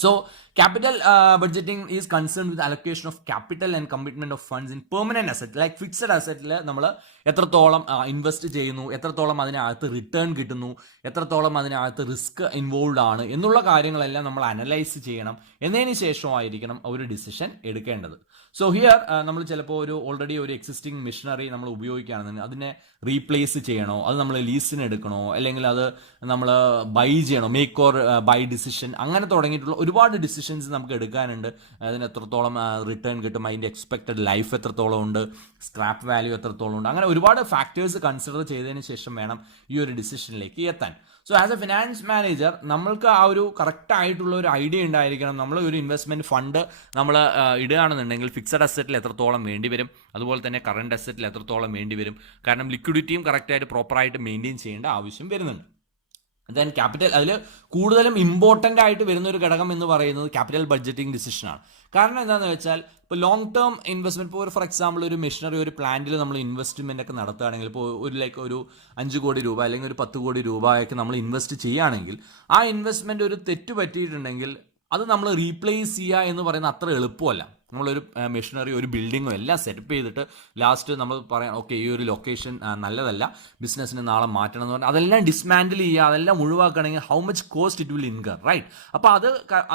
So capital budgeting is concerned with allocation of capital and commitment of funds in permanent asset like fixed asset. നമ്മൾ എത്രത്തോളം invest ചെയ്യുന്നു, എത്രത്തോളം അതിനകത്ത് റിട്ടേൺ കിട്ടുന്നു, എത്രത്തോളം അതിനകത്ത് റിസ്ക് ഇൻവോൾവ് ആണ് എന്നുള്ള കാര്യങ്ങളെല്ലാം നമ്മൾ അനലൈസ് ചെയ്യണം. എന്നതിന് ശേഷമായിരിക്കണം ഒരു ഡിസിഷൻ എടുക്കേണ്ടത്. സോ ഹിയർ നമ്മൾ ചിലപ്പോൾ ഓൾറെഡി ഒരു എക്സിസ്റ്റിംഗ് മെഷീനറി നമ്മൾ ഉപയോഗിക്കുകയാണെന്നുണ്ടെങ്കിൽ അതിനെ റീപ്ലേസ് ചെയ്യണോ, അത് നമ്മൾ ലീസിന് എടുക്കണോ, അല്ലെങ്കിൽ അത് നമ്മൾ ബൈ ചെയ്യണോ, മേക്ക് ഓർ ബൈ ഡിസിഷൻ, അങ്ങനെ തുടങ്ങിയിട്ടുള്ള ഒരുപാട് ഡിസിഷൻസ് നമുക്ക് എടുക്കാനുണ്ട്. അതിന് എത്രത്തോളം റിട്ടേൺ കിട്ടും, അതിൻ്റെ എക്സ്പെക്റ്റഡ് ലൈഫ് എത്രത്തോളം ഉണ്ട്, സ്ക്രാപ്പ് വാല്യൂ എത്രത്തോളം ഉണ്ട്, അങ്ങനെ ഒരുപാട് ഫാക്ടേഴ്സ് കൺസിഡർ ചെയ്തതിന് ശേഷം വേണം ഈ ഒരു ഡിസിഷനിലേക്ക് എത്താൻ. So as A finance manager നമ്മൾക്ക് ആ ഒരു കറക്റ്റ് ആയിട്ടുള്ള ഒരു ഐഡിയ ഉണ്ടായിരിക്കണം. നമ്മൾ ഒരു ഇൻവെസ്റ്റ്മെന്റ് ഫണ്ട് നമ്മൾ ഇടുകയാണെന്നുണ്ടെങ്കിൽ ഫിക്സഡ് അസറ്റിൽ എത്രത്തോളം വേണ്ടി വരും, അതുപോലെ തന്നെ കറണ്ട് അസറ്റിൽ എത്രത്തോളം വേണ്ടി വരും. കാരണം ലിക്വിഡിറ്റിയും കറക്റ്റായിട്ട് പ്രോപ്പറായിട്ട് മെയിൻറ്റെയിൻ ചെയ്യേണ്ട ആവശ്യം വരുന്നുണ്ട്. ദെൻ ക്യാപിറ്റൽ, അതിൽ കൂടുതലും ഇമ്പോർട്ടൻ്റ് ആയിട്ട് വരുന്ന ഒരു ഘടകം എന്ന് പറയുന്നത് ക്യാപിറ്റൽ ബഡ്ജറ്റിംഗ് ഡിസിഷനാണ്. കാരണം എന്താണെന്ന് വെച്ചാൽ ഇപ്പോൾ ലോങ് ടേം ഇൻവെസ്റ്റ്മെന്റ്, ഇപ്പോൾ ഫോർ എക്സാമ്പിൾ ഒരു മെഷീനറി, ഒരു പ്ലാന്റിൽ നമ്മൾ ഇൻവെസ്റ്റ്മെന്റ് ഒക്കെ നടത്തുകയാണെങ്കിൽ, ഇപ്പോൾ ഒരു 5 കോടി രൂപ അല്ലെങ്കിൽ ഒരു 10 കോടി രൂപയൊക്കെ നമ്മൾ ഇൻവെസ്റ്റ് ചെയ്യുകയാണെങ്കിൽ ആ ഇൻവെസ്റ്റ്മെന്റ് ഒരു തെറ്റ് പറ്റിയിട്ടുണ്ടെങ്കിൽ അത് നമ്മൾ റീപ്ലേസ് ചെയ്യുക എന്ന് പറയുന്നത് അത്ര എളുപ്പമല്ല. നമ്മളൊരു മെഷീനറി, ഒരു ബിൽഡിങ്ങോ എല്ലാം സെറ്റപ്പ് ചെയ്തിട്ട് ലാസ്റ്റ് നമ്മൾ പറയാം ഓക്കെ ഈ ഒരു ലൊക്കേഷൻ നല്ലതല്ല, ബിസിനസ്സിന് നാളെ മാറ്റണം എന്ന് പറഞ്ഞാൽ അതെല്ലാം ഡിസ്മാൻഡിൽ ചെയ്യുക, അതെല്ലാം ഒഴിവാക്കണമെങ്കിൽ how much cost it will incur, right? അപ്പോൾ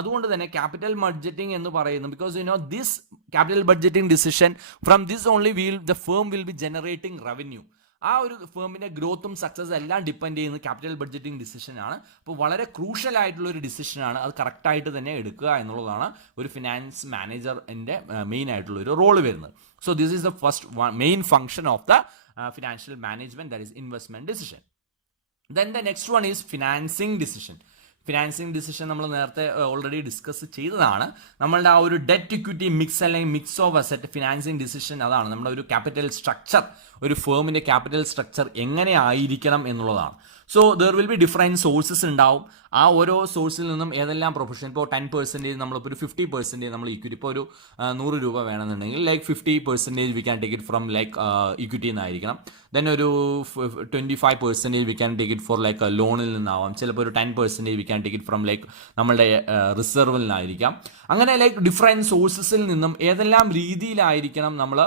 അതുകൊണ്ട് തന്നെ ക്യാപിറ്റൽ ബഡ്ജറ്റിംഗ് എന്ന് പറയുന്നത്, because this capital budgeting decision from this only the firm will be generating revenue. ആ ഒരു ഫേമിൻ്റെ ഗ്രോത്തും സക്സസ് എല്ലാം ഡിപ്പെൻഡ് ചെയ്യുന്നത് ക്യാപിറ്റൽ ബഡ്ജറ്റിംഗ് ഡിസിഷനാണ്. അപ്പോൾ വളരെ ക്രൂഷ്യൽ ആയിട്ടുള്ള ഒരു ഡിസിഷനാണ്. അത് കറക്റ്റായിട്ട് തന്നെ എടുക്കുക എന്നുള്ളതാണ് ഒരു ഫിനാൻസ് മാനേജറിൻ്റെ മെയിൻ ആയിട്ടുള്ള ഒരു റോള് വരുന്നത്. So this is the first main function of the financial management, that is investment decision. Then the next one is financing decision. Financing decision നമ്മൾ നേരത്തെ ഓൾറെഡി ഡിസ്കസ് ചെയ്തതാണ്. നമ്മളുടെ ആ ഒരു ഡെറ്റ് ഇക്വിറ്റി മിക്സ് അല്ലെങ്കിൽ mix of asset financing decision, അതാണ് നമ്മുടെ ഒരു ക്യാപിറ്റൽ സ്ട്രക്ചർ, ഒരു ഫേമിൻ്റെ ക്യാപിറ്റൽ സ്ട്രക്ചർ എങ്ങനെ ആയിരിക്കണം എന്നുള്ളതാണ്. So there will be different sources ഉണ്ടാവും. ആ ഓരോ സോഴ്സിൽ നിന്നും ഏതെല്ലാം പ്രൊഫഷൻ, ഇപ്പോൾ 10% നമ്മളിപ്പോൾ ഒരു 50% നമ്മൾ ഇക്വിറ്റി, ഇപ്പോൾ ഒരു 100 രൂപ വേണമെന്നുണ്ടെങ്കിൽ like 50% we can take it from like equity എന്നായിരിക്കണം. ദെൻ ഒരു 25% we can take it for like ലോണിൽ നിന്നാവാം. ചിലപ്പോൾ ഒരു 10% we can take it from like നമ്മളുടെ റിസർവിൽ നിന്നായിരിക്കാം. അങ്ങനെ ലൈക്ക് ഡിഫറെൻറ്റ് സോഴ്സസിൽ നിന്നും ഏതെല്ലാം രീതിയിലായിരിക്കണം നമ്മൾ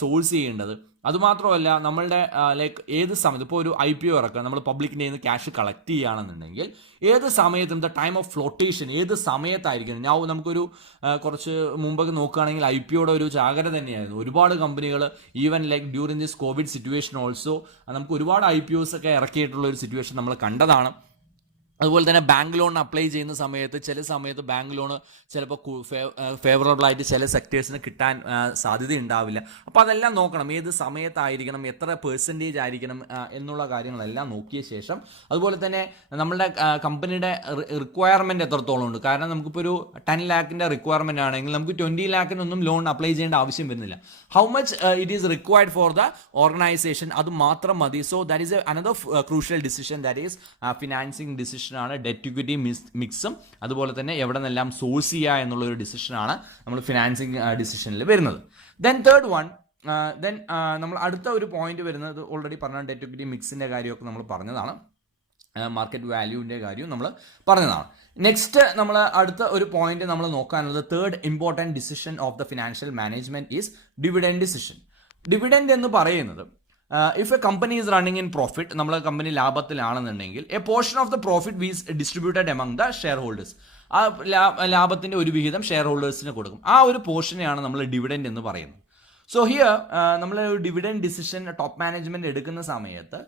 സോഴ്സ് ചെയ്യേണ്ടത്. അതുമാത്രമല്ല നമ്മളുടെ ലൈക്ക് ഏത് സമയത്ത് ഇപ്പോൾ ഒരു IPO ഇറക്കുക, നമ്മൾ പബ്ലിക്കിൻ്റെ നിന്ന് ക്യാഷ് കളക്ട് ചെയ്യുകയാണെന്നുണ്ടെങ്കിൽ ഏത് സമയത്തും ദ ടൈം ഓഫ് ഫ്ലോട്ടേഷൻ ഏത് സമയത്തായിരിക്കണം. നമുക്കൊരു കുറച്ച് മുമ്പൊക്കെ നോക്കുകയാണെങ്കിൽ IPOയുടെ ഒരു ജാഗ്രത തന്നെയായിരുന്നു. ഒരുപാട് കമ്പനികൾ even like during this Covid situation also നമുക്ക് ഒരുപാട് IPOs ഒക്കെ ഇറക്കിയിട്ടുള്ള ഒരു സിറ്റുവേഷൻ നമ്മൾ കണ്ടതാണ്. അതുപോലെ തന്നെ ബാങ്ക് ലോൺ അപ്ലൈ ചെയ്യുന്ന സമയത്ത് ചില സമയത്ത് ബാങ്ക് ലോൺ ചിലപ്പോൾ ഫേവറബിൾ ആയിട്ട് ചില സെക്ടേഴ്സിന് കിട്ടാൻ സാധ്യത ഉണ്ടാവില്ല. അപ്പോൾ അതെല്ലാം നോക്കണം, ഏത് സമയത്തായിരിക്കണം, എത്ര പെർസെൻറ്റേജ് ആയിരിക്കണം എന്നുള്ള കാര്യങ്ങളെല്ലാം നോക്കിയ ശേഷം, അതുപോലെ തന്നെ നമ്മളുടെ കമ്പനിയുടെ റിക്വയർമെൻറ്റ് എത്രത്തോളം ഉണ്ട്. കാരണം നമുക്കിപ്പോൾ ഒരു 10 lakhൻ്റെ റിക്വയർമെൻറ്റ് ആണെങ്കിൽ നമുക്ക് 20 lakhനൊന്നും ലോൺ അപ്ലൈ ചെയ്യേണ്ട ആവശ്യം വരുന്നില്ല. How much it is required for the organisation, അത് മാത്രം മതി. So that is another crucial decision, that is financing decision ആണ്. ഡെറ്റ് ഇക്വിറ്റി മിക്സും അതുപോലെ തന്നെ എവിടെ നിന്നെല്ലാം സോഴ്സ് ചെയ്യുക എന്നുള്ള ഒരു ഡിസിഷനാണ് നമ്മൾ ഫിനാൻസിങ് ഡിസിഷനിൽ വരുന്നത്. ദെൻ തേർഡ് വൺ, നമ്മൾ അടുത്ത ഒരു പോയിന്റ് വരുന്നത് ഓൾറെഡി പറഞ്ഞ ഡെറ്റ് ഇക്വിറ്റി മിക്സിൻ്റെ കാര്യമൊക്കെ നമ്മൾ പറഞ്ഞതാണ്, മാർക്കറ്റ് വാല്യൂവിൻ്റെ കാര്യവും നമ്മൾ പറഞ്ഞതാണ്. നെക്സ്റ്റ് നമ്മൾ അടുത്ത ഒരു പോയിന്റ് നമ്മൾ നോക്കാനുള്ളത് third important decision of the financial management is dividend decision. Dividend എന്ന് പറയുന്നത് if a company is running in profit, നമ്മളെ കമ്പനി ലാഭത്തിലാണെന്നുണ്ടെങ്കിൽ a portion of the profit is distributed among the shareholders, ആ ലാഭത്തിൻ്റെ ഒരു വിഹിതം ഷെയർ ഹോൾഡേഴ്സിന് കൊടുക്കും. ആ ഒരു പോർഷനെയാണ് നമ്മൾ ഡിവിഡൻഡ് എന്ന് പറയുന്നത്. സോ ഹിയർ നമ്മൾ ഒരു ഡിവിഡൻഡ് ഡിസിഷൻ ടോപ്പ് മാനേജ്മെൻറ്റ് എടുക്കുന്ന സമയത്ത്,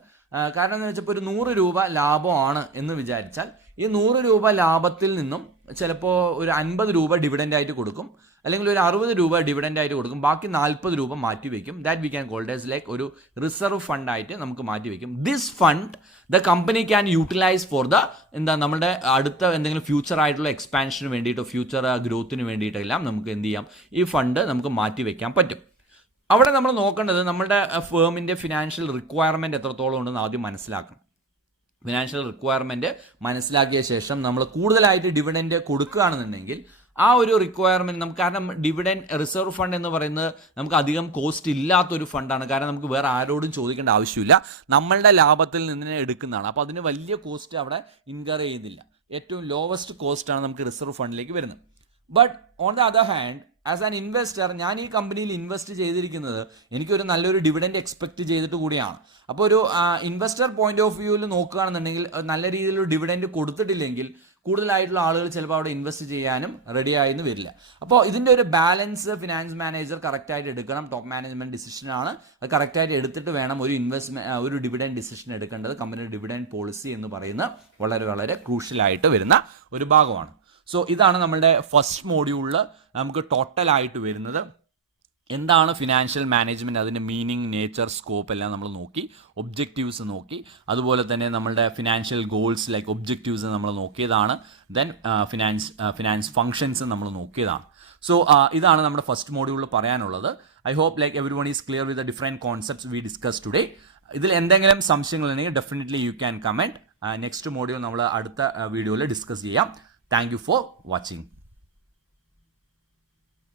കാരണം എന്ന് വെച്ചപ്പോൾ ഒരു 100 രൂപ ലാഭമാണ് എന്ന് വിചാരിച്ചാൽ ഈ 100 രൂപ ലാഭത്തിൽ നിന്നും ചിലപ്പോൾ ഒരു 50 രൂപ ഡിവിഡൻ്റ് ആയിട്ട് കൊടുക്കും, അല്ലെങ്കിൽ ഒരു 60 രൂപ ഡിവിഡൻ്റ് ആയിട്ട് കൊടുക്കും, ബാക്കി 40 രൂപ മാറ്റി വയ്ക്കും. That we can called as like ഒരു റിസർവ് ഫണ്ട് ആയിട്ട് നമുക്ക് മാറ്റി വയ്ക്കും. This fund the company can utilise for the നമ്മുടെ അടുത്ത എന്തെങ്കിലും ഫ്യൂച്ചർ ആയിട്ടുള്ള എക്സ്പാൻഷന് വേണ്ടിയിട്ടോ ഫ്യൂച്ചർ ഗ്രോത്തിന് വേണ്ടിയിട്ടെല്ലാം നമുക്ക് എന്ത് ചെയ്യാം, ഈ ഫണ്ട് നമുക്ക് മാറ്റി വയ്ക്കാൻ പറ്റും. അവിടെ നമ്മൾ നോക്കേണ്ടത് നമ്മുടെ ഫേമിൻ്റെ ഫിനാൻഷ്യൽ റിക്വയർമെൻറ്റ് എത്രത്തോളം ഉണ്ടെന്ന് ആദ്യം മനസ്സിലാക്കണം. ഫിനാൻഷ്യൽ റിക്വയർമെൻറ്റ് മനസ്സിലാക്കിയ ശേഷം നമ്മൾ കൂടുതലായിട്ട് ഡിവിഡൻഡ് കൊടുക്കുകയാണെന്നുണ്ടെങ്കിൽ ആ ഒരു റിക്വയർമെൻറ്റ് നമുക്ക്, കാരണം ഡിവിഡൻഡ് റിസർവ് ഫണ്ട് എന്ന് പറയുന്നത് നമുക്ക് അധികം കോസ്റ്റ് ഇല്ലാത്തൊരു ഫണ്ടാണ്. കാരണം നമുക്ക് വേറെ ആരോടും ചോദിക്കേണ്ട ആവശ്യമില്ല, നമ്മളുടെ ലാഭത്തിൽ നിന്ന് എടുക്കുന്നതാണ്. അപ്പോൾ അതിന് വലിയ കോസ്റ്റ് അവിടെ ഇൻകർ ചെയ്യുന്നില്ല. ഏറ്റവും ലോവസ്റ്റ് കോസ്റ്റാണ് നമുക്ക് റിസർവ് ഫണ്ടിലേക്ക് വരുന്നത്. But on the other hand as an investor, ഞാൻ ഈ കമ്പനിയിൽ ഇൻവെസ്റ്റ് ചെയ്തിരിക്കുന്നത് എനിക്കൊരു നല്ലൊരു ഡിവിഡൻഡ് എക്സ്പെക്റ്റ് ചെയ്തിട്ട് കൂടിയാണ്. അപ്പോൾ ഒരു ഇൻവെസ്റ്റർ പോയിന്റ് ഓഫ് വ്യൂവിൽ നോക്കുകയാണെന്നുണ്ടെങ്കിൽ നല്ല രീതിയിലൊരു ഡിവിഡൻഡ് കൊടുത്തിട്ടില്ലെങ്കിൽ കൂടുതലായിട്ടുള്ള ആളുകൾ ചിലപ്പോൾ അവിടെ ഇൻവെസ്റ്റ് ചെയ്യാനും റെഡി ആയെന്ന് വരില്ല. അപ്പോൾ ഇതിൻ്റെ ഒരു ബാലൻസ് ഫിനാൻസ് മാനേജർ കറക്റ്റായിട്ട് എടുക്കണം. ടോപ്പ് മാനേജ്മെൻറ്റ് ഡിസിഷനാണ്, അത് കറക്റ്റായിട്ട് എടുത്തിട്ട് വേണം ഒരു ഡിവിഡൻഡ് ഡിസിഷൻ എടുക്കേണ്ടത്. കമ്പനിയുടെ ഡിവിഡൻഡ് പോളിസി എന്ന് പറയുന്നത് വളരെ വളരെ ക്രൂഷ്യലായിട്ട് വരുന്ന ഒരു ഭാഗമാണ്. സോ ഇതാണ് നമ്മളുടെ ഫസ്റ്റ് മോഡ്യൂളിൽ നമുക്ക് ടോട്ടലായിട്ട് വരുന്നത്. എന്താണ് ഫിനാൻഷ്യൽ മാനേജ്മെൻറ്റ്, അതിൻ്റെ മീനിങ്, നേച്ചർ, സ്കോപ്പ് എല്ലാം നമ്മൾ നോക്കി. ഒബ്ജക്റ്റീവ്സ് നോക്കി, അതുപോലെ തന്നെ നമ്മളുടെ ഫിനാൻഷ്യൽ ഗോൾസ് ലൈക്ക് ഒബ്ജക്റ്റീവ്സ് നമ്മൾ നോക്കിയതാണ്. ദെൻ ഫിനാൻസ് ഫങ്ഷൻസ് നമ്മൾ നോക്കിയതാണ്. സോ ഇതാണ് നമ്മുടെ ഫസ്റ്റ് മോഡ്യൂളിൽ പറയാനുള്ളത്. I hope like every one is clear with the different concepts we discuss today. ഇതിൽ എന്തെങ്കിലും സംശയങ്ങളുണ്ടെങ്കിൽ definitely you can comment. Next module നമ്മൾ അടുത്ത വീഡിയോയിൽ ഡിസ്കസ് ചെയ്യാം. Thank you for watching.